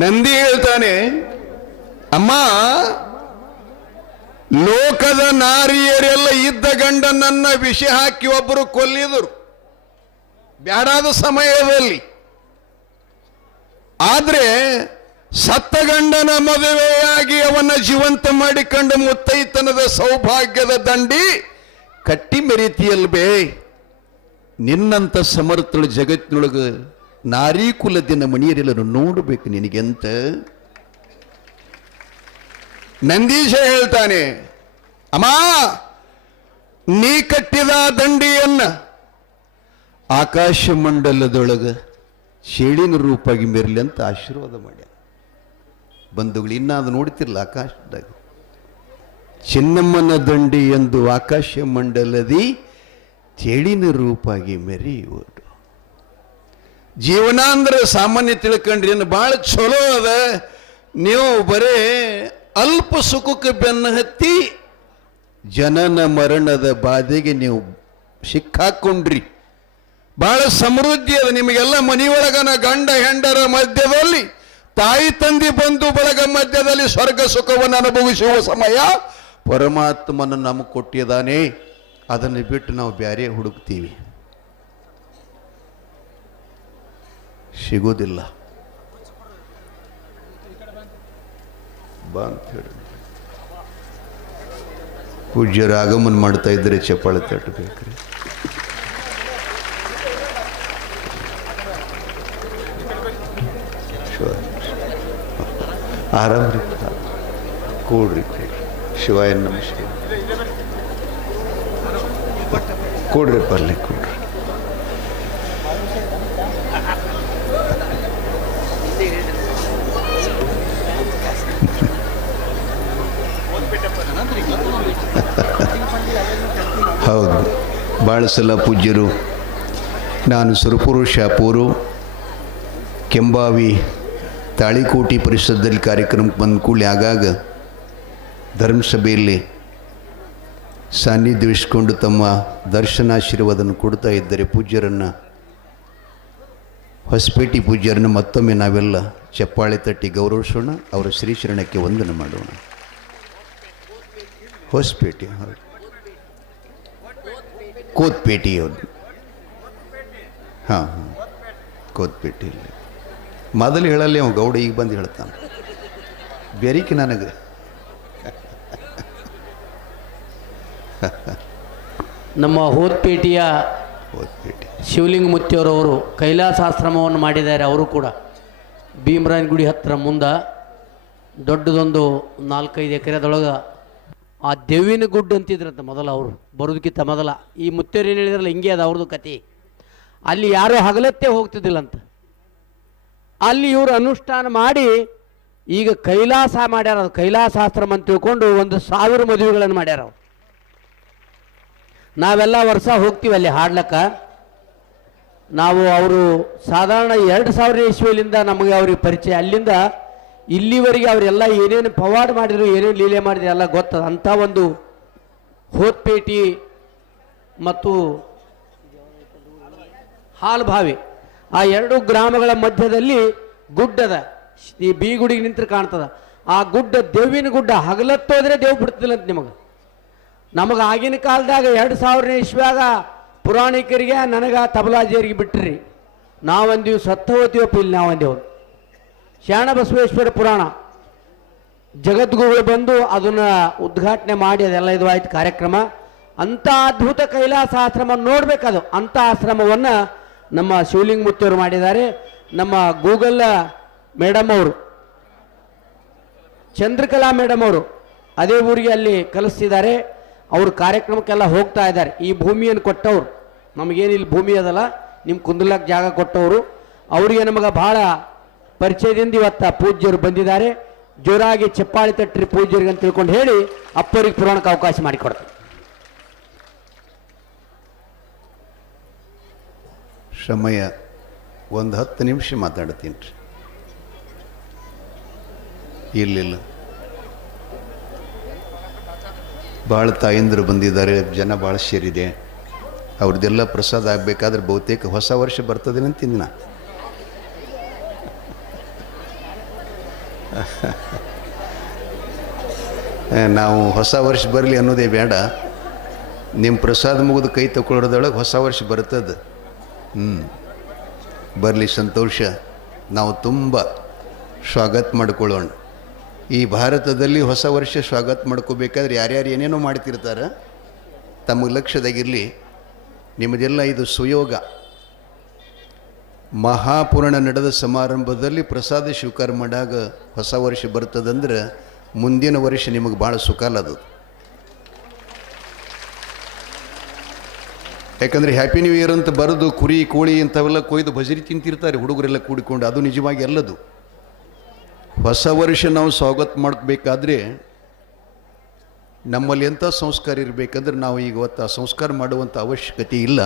ನಂದಿ ಹೇಳ್ತಾನೆ, ಅಮ್ಮ ಲೋಕದ ನಾರಿಯರೆಲ್ಲ ಇದ್ದ ಗಂಡನನ್ನ ವಿಷ ಹಾಕಿ ಒಬ್ಬರು ಕೊಲ್ಲಿದರು ಬ್ಯಾಡಾದ ಸಮಯದಲ್ಲಿ. ಆದ್ರೆ ಸತ್ತ ಗಂಡನ ಮದುವೆಯಾಗಿ ಅವನ ಜೀವಂತ ಮಾಡಿಕೊಂಡು ಮುತ್ತೈತನದ ಸೌಭಾಗ್ಯದ ದಂಡಿ ಕಟ್ಟಿ ಮೆರೀತಿಯಲ್ಬೇ. ನಿನ್ನಂತ ಸಮರ್ಥಳು ಜಗತ್ತಿನೊಳಗ ನಾರೀ ಕುಲದಿನ ಮಣಿಯರೆಲ್ಲರೂ ನೋಡಬೇಕು ನಿನಗೆಂತ. ನಂದೀಶ ಹೇಳ್ತಾನೆ, ಅಮ್ಮ ನೀ ಕಟ್ಟಿದ ದಂಡಿಯನ್ನ ಆಕಾಶ ಮಂಡಲದೊಳಗ ಶೇಳಿನ ರೂಪಾಗಿ ಮೆರಲಿ ಅಂತ ಆಶೀರ್ವಾದ ಮಾಡ್ಯ. ಬಂಧುಗಳು ಇನ್ನ ಅದು ನೋಡ್ತಿರ್ಲ ಆಕಾಶದಾಗ ಚಿನ್ನಮ್ಮನ ದಂಡಿ ಎಂದು ಆಕಾಶ ಮಂಡಲದಿ ಚೇಳಿನ ರೂಪಾಗಿ ಮೆರೆಯುವುದು. ಜೀವನ ಅಂದ್ರೆ ಸಾಮಾನ್ಯ ತಿಳ್ಕೊಂಡ್ರಿ ಏನು ಭಾಳ ಚಲೋ ಅದ. ನೀವು ಬರೇ ಅಲ್ಪ ಸುಖಕ್ಕೆ ಬೆನ್ನ ಹತ್ತಿ ಜನನ ಮರಣದ ಬಾಧೆಗೆ ನೀವು ಸಿಕ್ಕಾಕೊಂಡ್ರಿ. ಬಹಳ ಸಮೃದ್ಧಿ ಅದ ನಿಮಗೆಲ್ಲ. ಮನೆಯೊಳಗನ ಗಂಡ ಹೆಂಡರ ಮಧ್ಯದಲ್ಲಿ, ತಾಯಿ ತಂದೆ ಬಂಧು ಬಳಗ ಮಧ್ಯದಲ್ಲಿ ಸ್ವರ್ಗ ಸುಖವನ್ನು ಅನುಭವಿಸುವ ಸಮಯ ಪರಮಾತ್ಮನ ನಮಗೆ ಕೊಟ್ಟಿದ್ದಾನೆ. ಅದನ್ನು ಬಿಟ್ಟು ನಾವು ಬ್ಯಾರೆ ಹುಡುಕ್ತೀವಿ, ಸಿಗೋದಿಲ್ಲ. ಬಾ ಅಂತ ಹೇಳಿ ಪೂಜ್ಯರ ಆಗಮನ ಮಾಡ್ತಾ ಇದ್ರೆ ಚಪ್ಪಾಳೆ ತಟ್ಟಬೇಕ್ರಿ. ಆರಾಮ್ರಿ, ಕೂಡ್ರಿ ಶಿವಾಯ ನಮಸ್ಕಾರ. ಕೊಡ್ರಿ ಪರ್ಲಿ ಕೊಡ್ರಿ. ಹೌದು, ಭಾಳ ಸಲ ಪೂಜ್ಯರು ನಾನು ಸುರಪುರು ಶಾಪೂರು ಕೆಂಬಾವಿ ತಾಳಿಕೋಟಿ ಪರಿಸರದಲ್ಲಿ ಕಾರ್ಯಕ್ರಮಕ್ಕೆ ಬಂದ ಕೂಡಲೇ ಆಗಾಗ ಧರ್ಮಸಭೆಯಲ್ಲಿ ಸಾನ್ನಿಧ್ಯವಿಸಿಕೊಂಡು ತಮ್ಮ ದರ್ಶನಾಶೀರ್ವಾದವನ್ನು ಕೊಡ್ತಾ ಇದ್ದರೆ ಪೂಜ್ಯರನ್ನು, ಹೊಸಪೇಟೆ ಪೂಜ್ಯರನ್ನು ಮತ್ತೊಮ್ಮೆ ನಾವೆಲ್ಲ ಚಪ್ಪಾಳೆ ತಟ್ಟಿ ಗೌರವಿಸೋಣ. ಅವರ ಶ್ರೀಚರಣಕ್ಕೆ ವಂದನೆ ಮಾಡೋಣ. ಹೊಸಪೇಟೆ, ಹೌದು, ಕೋತ್ಪೇಟೆಯವರು. ಹಾಂ ಹಾಂ, ಕೋತ್ಪೇಟೆಯಲ್ಲಿ ಮೊದಲು ಹೇಳಲ್ಲಿ ಅವ ಗೌಡ, ಈಗ ಬಂದು ಹೇಳ್ತಾನೆ ಬೇರಿಕೆ ನನಗೆ. ನಮ್ಮ ಹೋದ್ಪೇಟೆಯ ಶಿವಲಿಂಗ ಮುತ್ತಿಯವರವರು ಕೈಲಾಸಾಶ್ರಮವನ್ನು ಮಾಡಿದ್ದಾರೆ. ಅವರು ಕೂಡ ಭೀಮರಾಯನ ಗುಡಿ ಹತ್ತಿರ ಮುಂದೆ ದೊಡ್ಡದೊಂದು 4-5 ಎಕರೆದೊಳಗೆ ಆ ದೇವಿನ ಗುಡ್ಡ ಅಂತಿದ್ರಂತ ಮೊದಲು. ಅವರು ಬರೋದಕ್ಕಿಂತ ಮೊದಲ ಈ ಮುತ್ತಿಯವ್ರು ಏನು ಹೇಳಿದ್ರಲ್ಲ, ಹಿಂಗೆ ಅದು ಅವ್ರದ್ದು ಕತೆ. ಅಲ್ಲಿ ಯಾರೂ ಹಗಲತ್ತೇ ಹೋಗ್ತಿದ್ದಿಲ್ಲಂತ. ಅಲ್ಲಿ ಇವರು ಅನುಷ್ಠಾನ ಮಾಡಿ ಈಗ ಕೈಲಾಸ ಮಾಡ್ಯಾರ. ಅದು ಕೈಲಾಸಾಶ್ರಮ ಅಂತ ತಿಳ್ಕೊಂಡು 1000 ಮದುವೆಗಳನ್ನು ಮಾಡ್ಯಾರ ಅವರು. ನಾವೆಲ್ಲ ವರ್ಷ ಹೋಗ್ತೀವಿ ಅಲ್ಲಿ ಹಾಡ್ಲಕ್ಕ. ನಾವು ಅವರು ಸಾಧಾರಣ 2000 ಇಸ್ವಿಯಿಂದ ನಮಗೆ ಅವ್ರಿಗೆ ಪರಿಚಯ. ಅಲ್ಲಿಂದ ಇಲ್ಲಿವರೆಗೆ ಅವರೆಲ್ಲ ಏನೇನು ಪವಾಡ ಮಾಡಿದ್ರು, ಏನೇನು ಲೀಲೆ ಮಾಡಿದ್ರು ಎಲ್ಲ ಗೊತ್ತದ. ಅಂಥ ಒಂದು ಹೋತ್ಪೇಟಿ ಮತ್ತು ಹಾಲ್ಬಾವಿ, ಆ ಎರಡು ಗ್ರಾಮಗಳ ಮಧ್ಯದಲ್ಲಿ ಗುಡ್ಡದ, ಈ ಬೀಗುಡಿಗೆ ನಿಂತರೆ ಕಾಣ್ತದ. ಆ ಗುಡ್ಡ ದೇವಿನ ಗುಡ್ಡ, ಹಗಲತ್ತೋದ್ರೆ ದೇವ್ ಬಿಡ್ತಿಲ್ಲ ಅಂತ ನಮಗೆ ಆಗಿನ ಕಾಲದಾಗ 2000 ಇಸ್ವ್ಯಾಗ ಪುರಾಣಿಕರಿಗೆ ನನಗೆ ತಬಲಾಜಿಯರಿಗೆ ಬಿಟ್ರಿ. ನಾವಂದೀವಿ ಸತ್ತವತ್ತೀವಪ್ಪ, ಇಲ್ಲಿ ನಾವಂದೇವು ಶರಣ ಬಸವೇಶ್ವರ ಪುರಾಣ ಜಗದ್ಗುರುಗಳು ಬಂದು ಅದನ್ನು ಉದ್ಘಾಟನೆ ಮಾಡಿ ಅದೆಲ್ಲ ಇದು ಆಯ್ತು ಕಾರ್ಯಕ್ರಮ. ಅಂಥ ಅದ್ಭುತ ಕೈಲಾಸ ಆಶ್ರಮ ನೋಡ್ಬೇಕದು. ಅಂಥ ಆಶ್ರಮವನ್ನು ನಮ್ಮ ಶಿವಲಿಂಗ ಮುತ್ತಿಯವರು ಮಾಡಿದ್ದಾರೆ. ನಮ್ಮ ಗೂಗಲ್ ಮೇಡಮ್ ಅವರು, ಚಂದ್ರಕಲಾ ಮೇಡಮ್ ಅವರು ಅದೇ ಊರಿಗೆ ಅಲ್ಲಿ ಕಲಿಸ್ತಿದ್ದಾರೆ. ಅವರು ಕಾರ್ಯಕ್ರಮಕ್ಕೆಲ್ಲ ಹೋಗ್ತಾ ಇದ್ದಾರೆ. ಈ ಭೂಮಿಯನ್ನು ಕೊಟ್ಟವರು, ನಮಗೇನು ಇಲ್ಲಿ ಭೂಮಿ ಅದಲ್ಲ, ನಿಮ್ಮ ಕುಂದಲಕ್ಕೆ ಜಾಗ ಕೊಟ್ಟವರು, ಅವರಿಗೆ ನಮಗೆ ಬಹಳ ಪರಿಚಯದಿಂದ ಇವತ್ತು ಪೂಜ್ಯರು ಬಂದಿದ್ದಾರೆ. ಜೋರಾಗಿ ಚಪ್ಪಾಳಿ ತಟ್ಟ್ರಿ ಪೂಜ್ಯರಿಗೆ ಅಂತ ತಿಳ್ಕೊಂಡು ಹೇಳಿ ಅಪ್ಪರಿಗೆ ಪುರಾಣಕ್ಕೆ ಅವಕಾಶ ಮಾಡಿಕೊಡ್ತಾರೆ. ಸಮಯ ಒಂದು 10 ನಿಮಿಷ ಮಾತಾಡ್ತೀನಿ ರೀ. ಇಲ್ಲಿಲ್ಲ, ಭಾಳ ತಾಯಂದರು ಬಂದಿದ್ದಾರೆ, ಜನ ಭಾಳ ಸೇರಿದೆ. ಅವ್ರದ್ದೆಲ್ಲ ಪ್ರಸಾದ ಆಗಬೇಕಾದ್ರೆ ಬಹುತೇಕ ಹೊಸ ವರ್ಷ ಬರ್ತದೆ ಅಂತೀನಿ ನಾ. ನಾವು ಹೊಸ ವರ್ಷ ಬರಲಿ ಅನ್ನೋದೇ ಬೇಡ, ನಿಮ್ಮ ಪ್ರಸಾದ ಮುಗಿದು ಕೈ ತಗೊಳ್ಳೋದ್ರೊಳಗೆ ಹೊಸ ವರ್ಷ ಬರ್ತದೆ. ಬರಲಿ, ಸಂತೋಷ. ನಾವು ತುಂಬ ಸ್ವಾಗತ ಮಾಡಿಕೊಳ್ಳೋಣ. ಈ ಭಾರತದಲ್ಲಿ ಹೊಸ ವರ್ಷ ಸ್ವಾಗತ ಮಾಡ್ಕೋಬೇಕಾದ್ರೆ ಯಾರ್ಯಾರು ಏನೇನೋ ಮಾಡ್ತಿರ್ತಾರೆ, ತಮಗೆ ಲಕ್ಷ್ಯದಾಗಿರಲಿ. ನಿಮ್ಮದೆಲ್ಲ ಇದು ಸುಯೋಗ. ಮಹಾಪುರಾಣ ನಡೆದ ಸಮಾರಂಭದಲ್ಲಿ ಪ್ರಸಾದ ಸ್ವೀಕಾರ ಮಾಡಾಗ ಹೊಸ ವರ್ಷ ಬರ್ತದಂದ್ರೆ ಮುಂದಿನ ವರ್ಷ ನಿಮಗೆ ಭಾಳ ಸುಖಾಲದು. ಯಾಕಂದರೆ ಹ್ಯಾಪಿ ನ್ಯೂ ಇಯರ್ ಅಂತ ಬರೆದು ಕುರಿ ಕೋಳಿ ಇಂಥವೆಲ್ಲ ಕೊಯ್ದು ಭಜರಿ ತಿಂತಿರ್ತಾರೆ ಹುಡುಗರೆಲ್ಲ ಕೂಡಿಕೊಂಡು. ಅದು ನಿಜವಾಗಿ ಅಲ್ಲದು. ಹೊಸ ವರ್ಷ ನಾವು ಸ್ವಾಗತ ಮಾಡಬೇಕಾದ್ರೆ ನಮ್ಮಲ್ಲಿ ಎಂಥ ಸಂಸ್ಕಾರ ಇರಬೇಕಂದ್ರೆ ನಾವು ಈಗ ಹೊತ್ತು ಆ ಸಂಸ್ಕಾರ ಮಾಡುವಂಥ ಅವಶ್ಯಕತೆ ಇಲ್ಲ.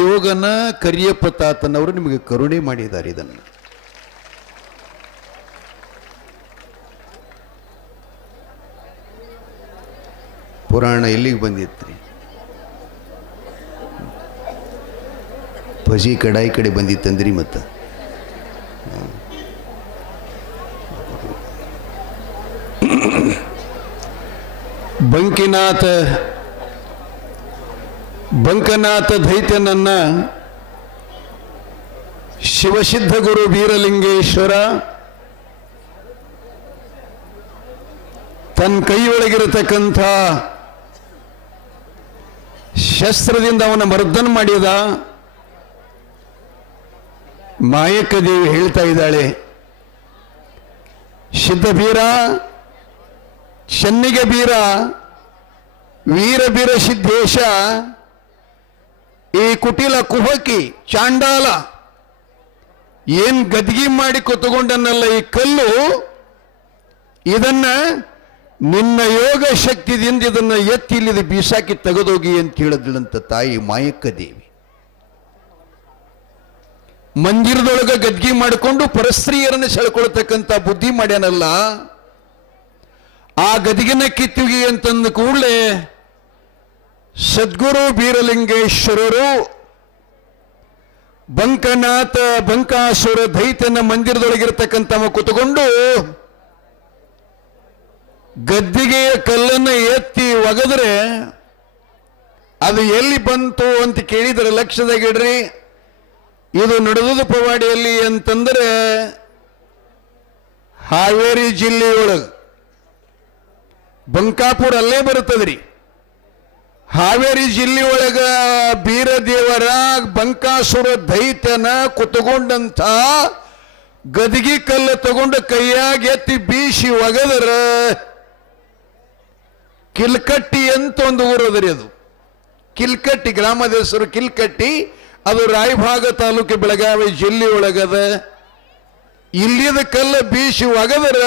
ಯೋಗನ ಕರಿಯಪ್ಪ ತಾತನವರು ನಿಮಗೆ ಕರುಣೆ ಮಾಡಿದ್ದಾರೆ. ಇದನ್ನು ಪುರಾಣ ಎಲ್ಲಿಗೆ ಬಂದಿತ್ತು? ಭಜಿ ಕಡಾಯಿ ಕಡೆ ಬಂದಿತ್ತಂದ್ರಿ. ಮತ್ತು ಬಂಕನಾಥ ದೈತ್ಯನನ್ನ ಶಿವಸಿದ್ಧ ಗುರು ಬೀರಲಿಂಗೇಶ್ವರ ತನ್ನ ಕೈಯೊಳಗಿರತಕ್ಕಂಥ ಶಸ್ತ್ರದಿಂದ ಅವನ ಮರ್ದನ ಮಾಡಿದ. ಮಾಯಕ್ಕ ದೇವಿ ಹೇಳ್ತಾ ಇದ್ದಾಳೆ, ಸಿದ್ಧ ಬೀರ, ಚೆನ್ನಿಗೆ ಬೀರ, ವೀರ ಬೀರ ಸಿದ್ದೇಶ, ಈ ಕುಟಿಲ ಕುಹಕಿ ಚಾಂಡಾಲ ಏನ್ ಗದ್ಗಿ ಮಾಡಿ ಕೊತ್ತುಕೊಂಡನ್ನಲ್ಲ ಈ ಕಲ್ಲು, ಇದನ್ನ ನಿನ್ನ ಯೋಗ ಶಕ್ತಿದಿಂದ ಇದನ್ನ ಎತ್ತಿ ಇಲ್ಲಿದ ಬೀಸಾಕಿ ತೆಗೆದೋಗಿ ಅಂತ ಹೇಳಿದ್ಳಂತ ತಾಯಿ ಮಾಯಕ್ಕ ದೇವಿ. ಮಂದಿರದೊಳಗೆ ಗದ್ಗಿ ಮಾಡಿಕೊಂಡು ಪರಸ್ತ್ರೀಯರನ್ನು ಸೆಳ್ಕೊಳ್ತಕ್ಕಂಥ ಬುದ್ಧಿ ಮಾಡ್ಯಾನಲ್ಲ, ಆ ಗದಿಗಿನ ಕಿತ್ತುಗಿ ಅಂತಂದ ಕೂಡಲೇ ಸದ್ಗುರು ಬೀರಲಿಂಗೇಶ್ವರರು ಬಂಕನಾಥ ಬಂಕಾಸುರ ದೈತ್ಯನ ಮಂದಿರದೊಳಗಿರ್ತಕ್ಕಂಥವ ಕೂತುಕೊಂಡು ಗದ್ದಿಗೆಯ ಕಲ್ಲನ್ನು ಎತ್ತಿ ಒಗೆದ್ರೆ ಅದು ಎಲ್ಲಿ ಬಂತು ಅಂತ ಕೇಳಿದರೆ ಲಕ್ಷ್ಯದಾಗಿಡ್ರಿ. ಇದು ನಡೆದುದು ಪವಾಡಿಯಲ್ಲಿ ಅಂತಂದ್ರೆ ಹಾವೇರಿ ಜಿಲ್ಲೆಯೊಳಗೆ ಬಂಕಾಪುರ ಅಲ್ಲೇ ಬರುತ್ತದ್ರಿ. ಹಾವೇರಿ ಜಿಲ್ಲೆಯೊಳಗ ಬೀರದೇವರ ಬಂಕಾಸುರ ದೈತ್ಯನ ಕುತ್ಕೊಂಡಂಥ ಗದಗಿ ಕಲ್ಲು ತಗೊಂಡು ಕೈಯಾಗಿ ಎತ್ತಿ ಬೀಸಿ ಒಗದರ ಕಿಲ್ಕಟ್ಟಿ ಅಂತ ಒಂದು ಊರದ್ರಿ. ಅದು ಕಿಲ್ಕಟ್ಟಿ, ಗ್ರಾಮದ ಹೆಸರು ಕಿಲ್ಕಟ್ಟಿ. ಅದು ರಾಯಭಾಗ ತಾಲೂಕು ಬೆಳಗಾವಿ ಜಿಲ್ಲೆಯೊಳಗದ. ಇಲ್ಲಿದ ಕಲ್ಲ ಬೀಸಿ ಒಗದರ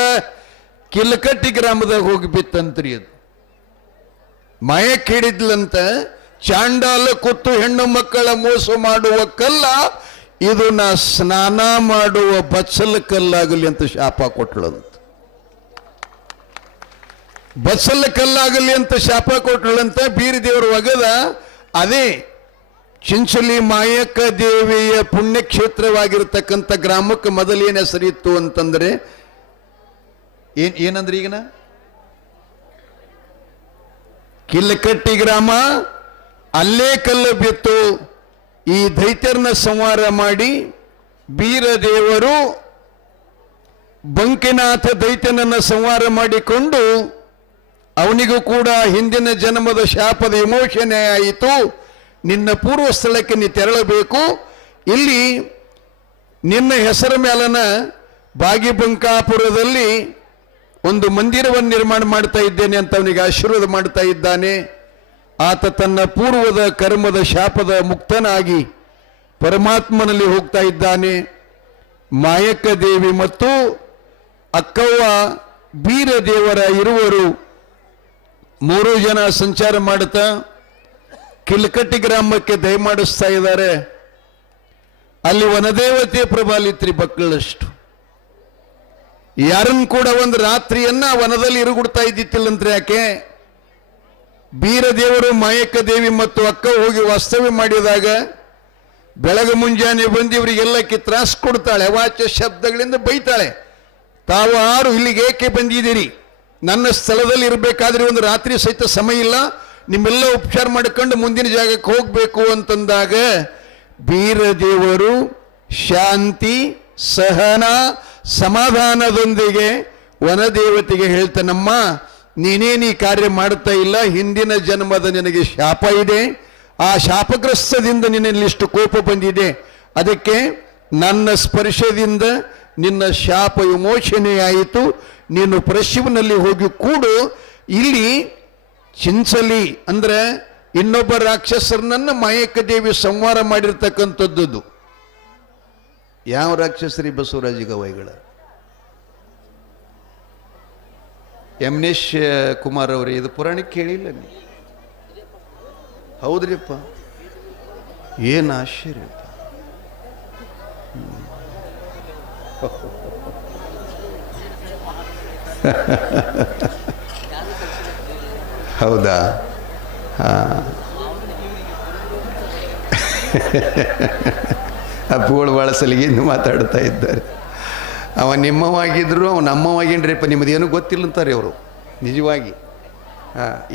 ಕಿಲ್ಕಟ್ಟಿ ಗ್ರಾಮದಾಗ ಹೋಗಿ ಬಿತ್ತಂತ್ರಿ. ಅದು ಮಾಯಕ್ಕೆ ಹಿಡಿದ್ಲಂತ, ಚಾಂಡಾಲ ಕೂತು ಹೆಣ್ಣು ಮಕ್ಕಳ ಮೋಸ ಮಾಡುವ ಕಲ್ಲ ಇದು, ನಾ ಸ್ನಾನ ಮಾಡುವ ಬಚ್ಚಲ ಕಲ್ಲಾಗಲಿ ಅಂತ ಶಾಪ ಕೊಟ್ಟಳಂತ. ಬಸಲ್ಲ ಕಲ್ಲಾಗಲಿ ಅಂತ ಶಾಪ ಕೊಟ್ಟಳಂತ ಬೀರಿ ದೇವರು ಒಗದ ಅದೇ ಚಿಂಚಲಿ ಮಾಯಕ್ಕ ದೇವಿಯ ಪುಣ್ಯಕ್ಷೇತ್ರವಾಗಿರ್ತಕ್ಕಂಥ ಗ್ರಾಮಕ್ಕೆ ಮೊದಲೇನು ಹೆಸರಿತ್ತು ಅಂತಂದ್ರೆ ಏನಂದ್ರೆ ಈಗನ ಕಿಲ್ಲಕಟ್ಟಿ ಗ್ರಾಮ. ಅಲ್ಲೇ ಕಲ್ಲು ಬಿತ್ತು. ಈ ದೈತ್ಯರನ್ನ ಸಂಹಾರ ಮಾಡಿ ಬೀರದೇವರು ಬಂಕಿನಾಥ ದೈತ್ಯನನ್ನ ಸಂಹಾರ ಮಾಡಿಕೊಂಡು ಅವನಿಗೂ ಕೂಡ ಹಿಂದಿನ ಜನ್ಮದ ಶಾಪದ ವಿಮೋಚನೆ ಆಯಿತು. ನಿನ್ನ ಪೂರ್ವ ಸ್ಥಳಕ್ಕೆ ನೀ ತೆರಳಬೇಕು, ಇಲ್ಲಿ ನಿನ್ನ ಹೆಸರ ಮೇಲನ ಬಾಗಿಬಂಕಾಪುರದಲ್ಲಿ ಒಂದು ಮಂದಿರವನ್ನು ನಿರ್ಮಾಣ ಮಾಡ್ತಾ ಇದ್ದೇನೆ ಅಂತ ಅವನಿಗೆ ಆಶೀರ್ವಾದ ಮಾಡ್ತಾ ಇದ್ದಾನೆ. ಆತ ತನ್ನ ಪೂರ್ವದ ಕರ್ಮದ ಶಾಪದ ಮುಕ್ತನಾಗಿ ಪರಮಾತ್ಮನಲ್ಲಿ ಹೋಗ್ತಾ ಇದ್ದಾನೆ. ಮಾಯಕ್ಕ ದೇವಿ ಮತ್ತು ಅಕ್ಕವ್ವ ಬೀರದೇವರ ಇರುವರು 3 ಜನ ಸಂಚಾರ ಮಾಡುತ್ತಾ ಕಿಲ್ಕಟ್ಟಿ ಗ್ರಾಮಕ್ಕೆ ದಯಮಾಡಿಸ್ತಾ ಇದ್ದಾರೆ. ಅಲ್ಲಿ ವನದೇವತೆ ಪ್ರಬಲಿತ್ರಿ ಬಕ್ಕಳಷ್ಟು. ಯಾರನ್ನು ಕೂಡ ಒಂದು ರಾತ್ರಿಯನ್ನ ವನದಲ್ಲಿ ಇರುಗುಡ್ತಾ ಇದ್ದಿತ್ತಿಲ್ಲಂತ್ರಿ. ಯಾಕೆ ಬೀರದೇವರು ಮಾಯಕ್ಕ ದೇವಿ ಮತ್ತು ಅಕ್ಕ ಹೋಗಿ ವಾಸ್ತವ್ಯ ಮಾಡಿದಾಗ ಬೆಳಗ್ಗೆ ಮುಂಜಾನೆ ಬಂದು ಇವರಿಗೆಲ್ಲಕ್ಕೆ ತ್ರಾಸ ಕೊಡ್ತಾಳೆ, ಅವಾಚ್ಯ ಶಬ್ದಗಳಿಂದ ಬೈತಾಳೆ. ತಾವು ಆರು ಇಲ್ಲಿಗೆ ಏಕೆ ಬಂದಿದ್ದೀರಿ? ನನ್ನ ಸ್ಥಳದಲ್ಲಿ ಇರಬೇಕಾದ್ರೆ ಒಂದು ರಾತ್ರಿ ಸಹಿತ ಸಮಯ ಇಲ್ಲ, ನಿಮ್ಮೆಲ್ಲ ಉಪಚಾರ ಮಾಡಿಕೊಂಡು ಮುಂದಿನ ಜಾಗಕ್ಕೆ ಹೋಗಬೇಕು ಅಂತಂದಾಗ ಬೀರದೇವರು ಶಾಂತಿ ಸಹನ ಸಮಾಧಾನದೊಂದಿಗೆ ವನದೇವತೆಗೆ ಹೇಳ್ತಾನಮ್ಮ, ನೀನೇನು ಈ ಕಾರ್ಯ ಮಾಡ್ತಾ ಇಲ್ಲ, ಹಿಂದಿನ ಜನ್ಮದ ನಿನಗೆ ಶಾಪ ಇದೆ, ಆ ಶಾಪಗ್ರಸ್ತದಿಂದ ನಿನ್ನಲ್ಲಿ ಕೋಪ ಬಂದಿದೆ, ಅದಕ್ಕೆ ನನ್ನ ಸ್ಪರ್ಶದಿಂದ ನಿನ್ನ ಶಾಪ ವಿಮೋಚನೆಯಾಯಿತು, ನೀನು ಪರಶಿವನಲ್ಲಿ ಹೋಗಿ ಕೂಡು. ಇಲ್ಲಿ ಚಿಂಚಲಿ ಅಂದ್ರೆ ಇನ್ನೊಬ್ಬ ರಾಕ್ಷಸರನ್ನ ಮಾಯಕ್ಕ ದೇವಿ ಸಂಹಾರ ಮಾಡಿರ್ತಕ್ಕಂಥದ್ದು. ಯಾವ ರಾಕ್ಷಸರಿ ಬಸವರಾಜ ಗವಾಯಿಗಳ? ಯಮನೇಶ್ ಕುಮಾರ್ ಅವರೇ, ಇದು ಪುರಾಣಕ್ಕೆ ಕೇಳಿಲ್ಲ ನೀ? ಹೌದ್ರಿಪ್ಪ, ಏನು ಆಶ್ಚರ್ಯ. ಹೌದಾ? ಅಪ್ಪುಗಳು ಭಾಳ ಸಲಿಗೆಯಿಂದ ಮಾತಾಡ್ತಾ ಇದ್ದಾರೆ. ಅವ ನಿಮ್ಮವಾಗಿದ್ರು ಅವ ನಮ್ಮವಾಗಿನ್ರಿಪ್ಪ, ನಿಮ್ಮದೇನು ಗೊತ್ತಿಲ್ಲ ಅಂತಾರೆ ಅವರು. ನಿಜವಾಗಿ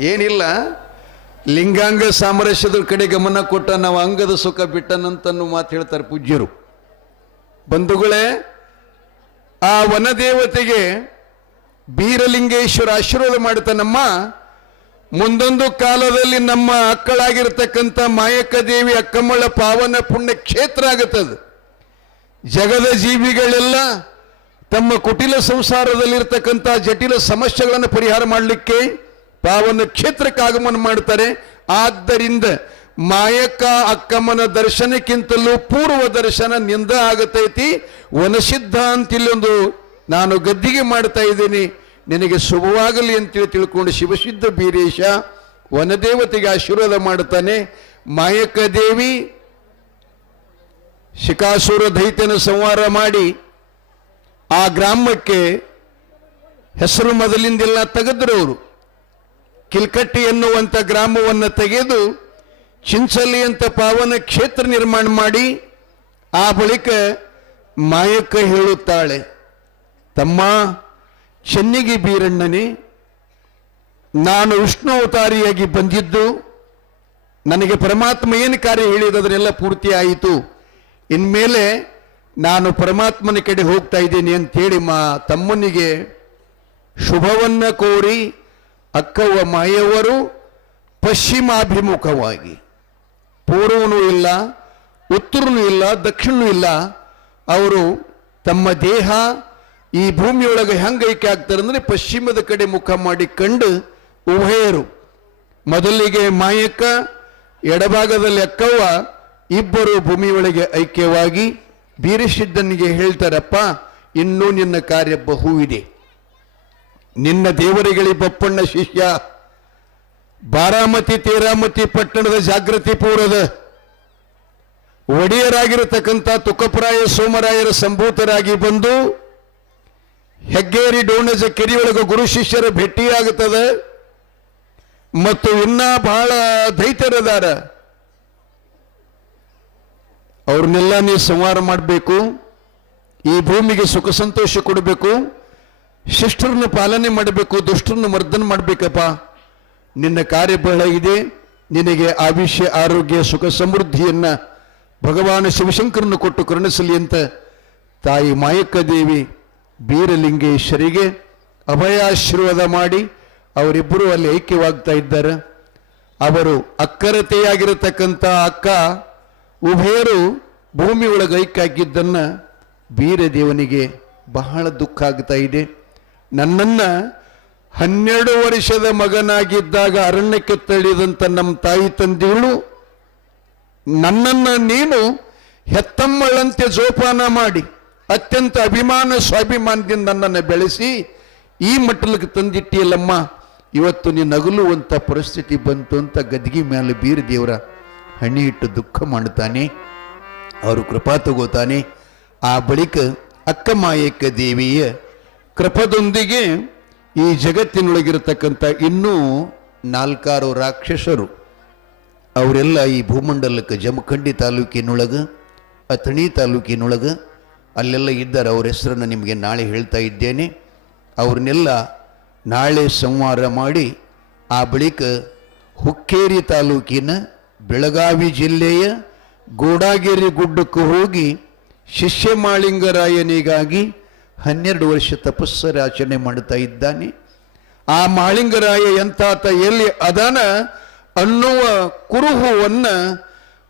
ಏನಿಲ್ಲ, ಲಿಂಗಾಂಗ ಸಾಮರಸ್ಯದ ಕಡೆ ಗಮನ ಕೊಟ್ಟ ನಾವು ಅಂಗದ ಸುಖ ಬಿಟ್ಟನಂತನ್ನು ಮಾತು ಹೇಳ್ತಾರೆ ಪೂಜ್ಯರು. ಬಂಧುಗಳೇ, ಆ ವನದೇವತೆಗೆ ಬೀರಲಿಂಗೇಶ್ವರ ಆಶೀರ್ವಾದ ಮಾಡ್ತಾನಮ್ಮ, ಮುಂದೊಂದು ಕಾಲದಲ್ಲಿ ನಮ್ಮ ಅಕ್ಕಳಾಗಿರ್ತಕ್ಕಂಥ ಮಾಯಕ್ಕ ದೇವಿ ಅಕ್ಕಮ್ಮಳ ಪಾವನ ಪುಣ್ಯ ಕ್ಷೇತ್ರ ಆಗುತ್ತದೆ. ಜಗದ ಜೀವಿಗಳೆಲ್ಲ ತಮ್ಮ ಕುಟಿಲ ಸಂಸಾರದಲ್ಲಿರ್ತಕ್ಕಂಥ ಜಟಿಲ ಸಮಸ್ಯೆಗಳನ್ನು ಪರಿಹಾರ ಮಾಡಲಿಕ್ಕೆ ಪಾವನ ಕ್ಷೇತ್ರಕ್ಕೆ ಆಗಮನ ಮಾಡ್ತಾರೆ. ಆದ್ದರಿಂದ ಮಾಯಕ್ಕ ಅಕ್ಕಮ್ಮನ ದರ್ಶನಕ್ಕಿಂತಲೂ ಪೂರ್ವ ದರ್ಶನ ನಿಂದ ಆಗತೈತಿ. ವನಸಿದ್ಧ ಅಂತ ಇಲ್ಲೊಂದು ನಾನು ಗದ್ದಿಗೆ ಮಾಡ್ತಾ ಇದ್ದೀನಿ, ನಿನಗೆ ಶುಭವಾಗಲಿ ಅಂತೇಳಿ ತಿಳ್ಕೊಂಡು ಶಿವಸಿದ್ಧ ಬೀರೇಶ ವನದೇವತೆಗೆ ಆಶೀರ್ವಾದ ಮಾಡುತ್ತಾನೆ. ಮಾಯಕ್ಕ ದೇವಿ ಶಿಕಾಸುರ ದೈತ್ಯನ ಸಂಹಾರ ಮಾಡಿ ಆ ಗ್ರಾಮಕ್ಕೆ ಹೆಸರು ಮೊದಲಿಂದೆಲ್ಲ ತೆಗೆದ್ರು. ಅವರು ಕಿಲ್ಕಟ್ಟಿ ಎನ್ನುವಂಥ ಗ್ರಾಮವನ್ನು ತೆಗೆದು ಚಿಂಚಲಿ ಅಂತ ಪಾವನ ಕ್ಷೇತ್ರ ನಿರ್ಮಾಣ ಮಾಡಿ ಆ ಬಳಿಕ ಮಾಯಕ್ಕ ಹೇಳುತ್ತಾಳೆ, ತಮ್ಮ ಚೆನ್ನಿಗೆ ಬೀರಣ್ಣನೇ, ನಾನು ವಿಷ್ಣು ಅವತಾರಿಯಾಗಿ ಬಂದಿದ್ದು, ನನಗೆ ಪರಮಾತ್ಮ ಏನು ಕಾರ್ಯ ಹೇಳಿದ ಅದನ್ನೆಲ್ಲ ಪೂರ್ತಿ ಆಯಿತು, ಇನ್ಮೇಲೆ ನಾನು ಪರಮಾತ್ಮನ ಕಡೆ ಹೋಗ್ತಾ ಇದ್ದೀನಿ ಅಂತೇಳಿ ತಮ್ಮನಿಗೆ ಶುಭವನ್ನ ಕೋರಿ ಅಕ್ಕವ್ವ ಮಾಯವರು ಪಶ್ಚಿಮಾಭಿಮುಖವಾಗಿ, ಪೂರ್ವನೂ ಇಲ್ಲ, ಉತ್ತರನೂ ಇಲ್ಲ, ದಕ್ಷಿಣನೂ ಇಲ್ಲ, ಅವರು ತಮ್ಮ ದೇಹ ಈ ಭೂಮಿಯೊಳಗೆ ಹೆಂಗೈಕೆ ಆಗ್ತಾರೆ ಅಂದರೆ ಪಶ್ಚಿಮದ ಕಡೆ ಮುಖ ಮಾಡಿ ಕಂಡು ಉಭಯರು, ಮೊದಲಿಗೆ ಮಾಯಕ್ಕ, ಎಡಭಾಗದಲ್ಲಿ ಅಕ್ಕವ್ವ, ಇಬ್ಬರು ಭೂಮಿಯೊಳಗೆ ಐಕ್ಯವಾಗಿ ಬೀರಸಿದ್ದನಿಗೆ ಹೇಳ್ತಾರಪ್ಪ, ಇನ್ನೂ ನಿನ್ನ ಕಾರ್ಯ ಬಹು ಇದೆ. ನಿನ್ನ ದೇವರಿಗಳಿ ಬಪ್ಪಣ್ಣ ಶಿಷ್ಯ ಬಾರಾಮತಿ ತೇರಾಮತಿ ಪಟ್ಟಣದ ಜಾಗೃತಿಪುರದ ಒಡೆಯರಾಗಿರತಕ್ಕಂಥ ತುಕಪರಾಯ ಸೋಮರಾಯರ ಸಂಭೂತರಾಗಿ ಬಂದು ಹೆಗ್ಗೇರಿ ಡೋಣಜ ಕೆರೆಯೊಳಗೆ ಗುರು ಶಿಷ್ಯರ ಭೇಟಿಯಾಗುತ್ತದೆ. ಮತ್ತು ಇನ್ನ ಬಹಳ ದೈತ್ಯರದಾರ, ಅವ್ರನ್ನೆಲ್ಲ ನೀ ಸಂಹಾರ ಮಾಡಬೇಕು, ಈ ಭೂಮಿಗೆ ಸುಖ ಸಂತೋಷ ಕೊಡಬೇಕು, ಶಿಷ್ಟರನ್ನ ಪಾಲನೆ ಮಾಡಬೇಕು, ದುಷ್ಟರನ್ನ ಮರ್ದನ ಮಾಡಬೇಕಪ್ಪ. ನಿನ್ನ ಕಾರ್ಯ ಬಹಳ ಇದೆ. ನಿನಗೆ ಆಯುಷ್ಯ ಆರೋಗ್ಯ ಸುಖ ಸಮೃದ್ಧಿಯನ್ನ ಭಗವಾನ ಶಿವಶಂಕರನ್ನು ಕೊಟ್ಟು ಕರುಣಿಸಲಿ ಅಂತ ತಾಯಿ ಮಾಯಕ್ಕ ದೇವಿ ಬೀರಲಿಂಗೇಶ್ವರಿಗೆ ಅಭಯಾಶೀರ್ವಾದ ಮಾಡಿ ಅವರಿಬ್ಬರು ಅಲ್ಲಿ ಐಕ್ಯವಾಗ್ತಾ ಇದ್ದಾರೆ. ಅವರು ಅಕ್ಕರತೆಯಾಗಿರತಕ್ಕಂಥ ಅಕ್ಕ ಉಭಯರು ಭೂಮಿ ಒಳಗೆ ಐಕ್ಯ ಆಗಿದ್ದನ್ನ ಬೀರದೇವನಿಗೆ ಬಹಳ ದುಃಖ ಆಗ್ತಾ ಇದೆ. ನನ್ನನ್ನ 12 ವರ್ಷದ ಮಗನಾಗಿದ್ದಾಗ ಅರಣ್ಯಕ್ಕೆ ತಳ್ಳಿದಂಥ ನಮ್ಮ ತಾಯಿ ತಂದೆಗಳು ನನ್ನನ್ನ ನೀನು ಹೆತ್ತಮ್ಮಳಂತೆ ಜೋಪಾನ ಮಾಡಿ ಅತ್ಯಂತ ಅಭಿಮಾನ ಸ್ವಾಭಿಮಾನದಿಂದ ನನ್ನನ್ನು ಬೆಳೆಸಿ ಈ ಮಟ್ಟಲಿಗೆ ತಂದಿಟ್ಟಿಯಲ್ಲಮ್ಮ, ಇವತ್ತು ನೀನು ನಗಲುವಂಥ ಪರಿಸ್ಥಿತಿ ಬಂತು ಅಂತ ಗದ್ಗಿ ಮೇಲೆ ಬೀರದೇವರ ಹಣ್ಣಿ ಇಟ್ಟು ದುಃಖ ಮಾಡುತ್ತಾನೆ. ಅವರು ಕೃಪಾ ತಗೋತಾನೆ. ಆ ಬಳಿಕ ಅಕ್ಕ ಮಾಯಕ್ಕ ದೇವಿಯ ಕೃಪದೊಂದಿಗೆ ಈ ಜಗತ್ತಿನೊಳಗಿರತಕ್ಕಂಥ ಇನ್ನೂ 4 ರಾಕ್ಷಸರು ಅವರೆಲ್ಲ ಈ ಭೂಮಂಡಲಕ್ಕೆ ಜಮಖಂಡಿ ತಾಲೂಕಿನೊಳಗೆ ಅಥಣಿ ತಾಲೂಕಿನೊಳಗೆ ಅಲ್ಲೆಲ್ಲ ಇದ್ದಾರೆ. ಅವ್ರ ಹೆಸರನ್ನು ನಿಮಗೆ ನಾಳೆ ಹೇಳ್ತಾ ಇದ್ದೇನೆ. ಅವ್ರನ್ನೆಲ್ಲ ನಾಳೆ ಸಂಹಾರ ಮಾಡಿ ಆ ಬಳಿಕ ಹುಕ್ಕೇರಿ ತಾಲೂಕಿನ ಬೆಳಗಾವಿ ಜಿಲ್ಲೆಯ ಗೋಡಾಗೇರಿ ಗುಡ್ಡಕ್ಕೆ ಹೋಗಿ ಶಿಷ್ಯ ಮಾಳಿಂಗರಾಯನಿಗಾಗಿ 12 ವರ್ಷ ತಪಸ್ಸರಾಚರಣೆ ಮಾಡ್ತಾ ಇದ್ದಾನೆ. ಆ ಮಾಳಿಂಗರಾಯ ಎಂತಾತ ಎಲ್ಲಿ ಅದಾನ ಅನ್ನುವ ಕುರುಹುವನ್ನ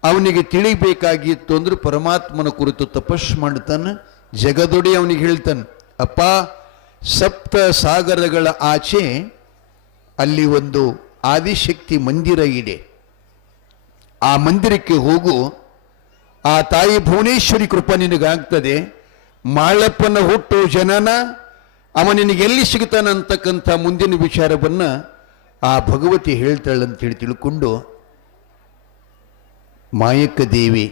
ಅವನಿಗೆ ತಿಳಿಬೇಕಾಗಿತ್ತು ಅಂದ್ರೆ ಪರಮಾತ್ಮನ ಕುರಿತು ತಪಸ್ಸು ಮಾಡ್ತಾನೆ. ಜಗದೊಡಿ ಅವನಿಗೆ ಹೇಳ್ತಾನೆ, ಅಪ್ಪ, ಸಪ್ತ ಸಾಗರಗಳ ಆಚೆ ಅಲ್ಲಿ ಒಂದು ಆದಿಶಕ್ತಿ ಮಂದಿರ ಇದೆ. ಆ ಮಂದಿರಕ್ಕೆ ಹೋಗು, ಆ ತಾಯಿ ಭುವನೇಶ್ವರಿ ಕೃಪಾ ನಿನಗಾಗ್ತದೆ. ಮಾಳಪ್ಪನ ಹುಟ್ಟು ಜನನ ಅವ ನಿನಗೆ ಎಲ್ಲಿ ಸಿಗ್ತಾನ ಅಂತಕ್ಕಂಥ ಮುಂದಿನ ವಿಚಾರವನ್ನ ಆ ಭಗವತಿ ಹೇಳ್ತಾಳಂತೇಳಿ ತಿಳ್ಕೊಂಡು ಮಾಯಕ್ಕ ದೇವಿ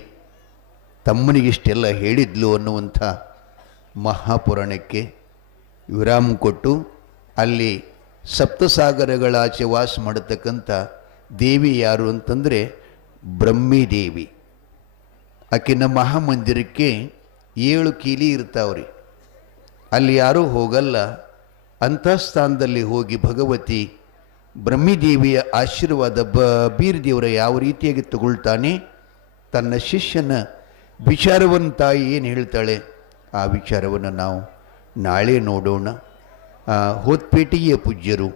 ತಮ್ಮನಿಗಿಷ್ಟೆಲ್ಲ ಹೇಳಿದ್ಲು ಅನ್ನುವಂಥ ಮಹಾಪುರಾಣಕ್ಕೆ ವಿರಾಮ ಕೊಟ್ಟು ಅಲ್ಲಿ ಸಪ್ತಸಾಗರಗಳಾಚೆ ವಾಸ ಮಾಡತಕ್ಕಂಥ ದೇವಿ ಯಾರು ಅಂತಂದರೆ ಬ್ರಹ್ಮಿ ದೇವಿ. ಆಕಿನ ಮಹಾಮಂದಿರಕ್ಕೆ 7 ಕೀಲಿ ಇರ್ತಾವ್ರಿ. ಅಲ್ಲಿ ಯಾರೂ ಹೋಗಲ್ಲ. ಅಂಥ ಸ್ಥಾನದಲ್ಲಿ ಹೋಗಿ ಭಗವತಿ ಬ್ರಹ್ಮಿದೇವಿಯ ಆಶೀರ್ವಾದ ಬೀರದೇವರ ಯಾವ ರೀತಿಯಾಗಿ ತಗೊಳ್ತಾನೆ, ತನ್ನ ಶಿಷ್ಯನ ವಿಚಾರವನ್ನು ತಾಯಿ ಏನು ಹೇಳ್ತಾಳೆ ಆ ವಿಚಾರವನ್ನು ನಾವು ನಾಳೆ ನೋಡೋಣ. ಹೋತ್ಪೇಟೆಯ ಪೂಜ್ಯರು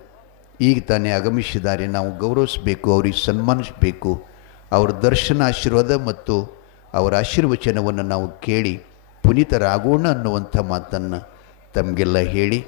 ಈಗ ತಾನೇ ಆಗಮಿಸಿದ್ದಾರೆ. ನಾವು ಗೌರವಿಸಬೇಕು, ಅವ್ರಿಗೆ ಸನ್ಮಾನಿಸಬೇಕು. ಅವರ ದರ್ಶನ ಆಶೀರ್ವಾದ ಮತ್ತು ಅವರ ಆಶೀರ್ವಚನವನ್ನು ನಾವು ಕೇಳಿ ಪುನೀತರಾಗೋಣ ಅನ್ನುವಂಥ ಮಾತನ್ನು ತಮಗೆಲ್ಲ ಹೇಳಿ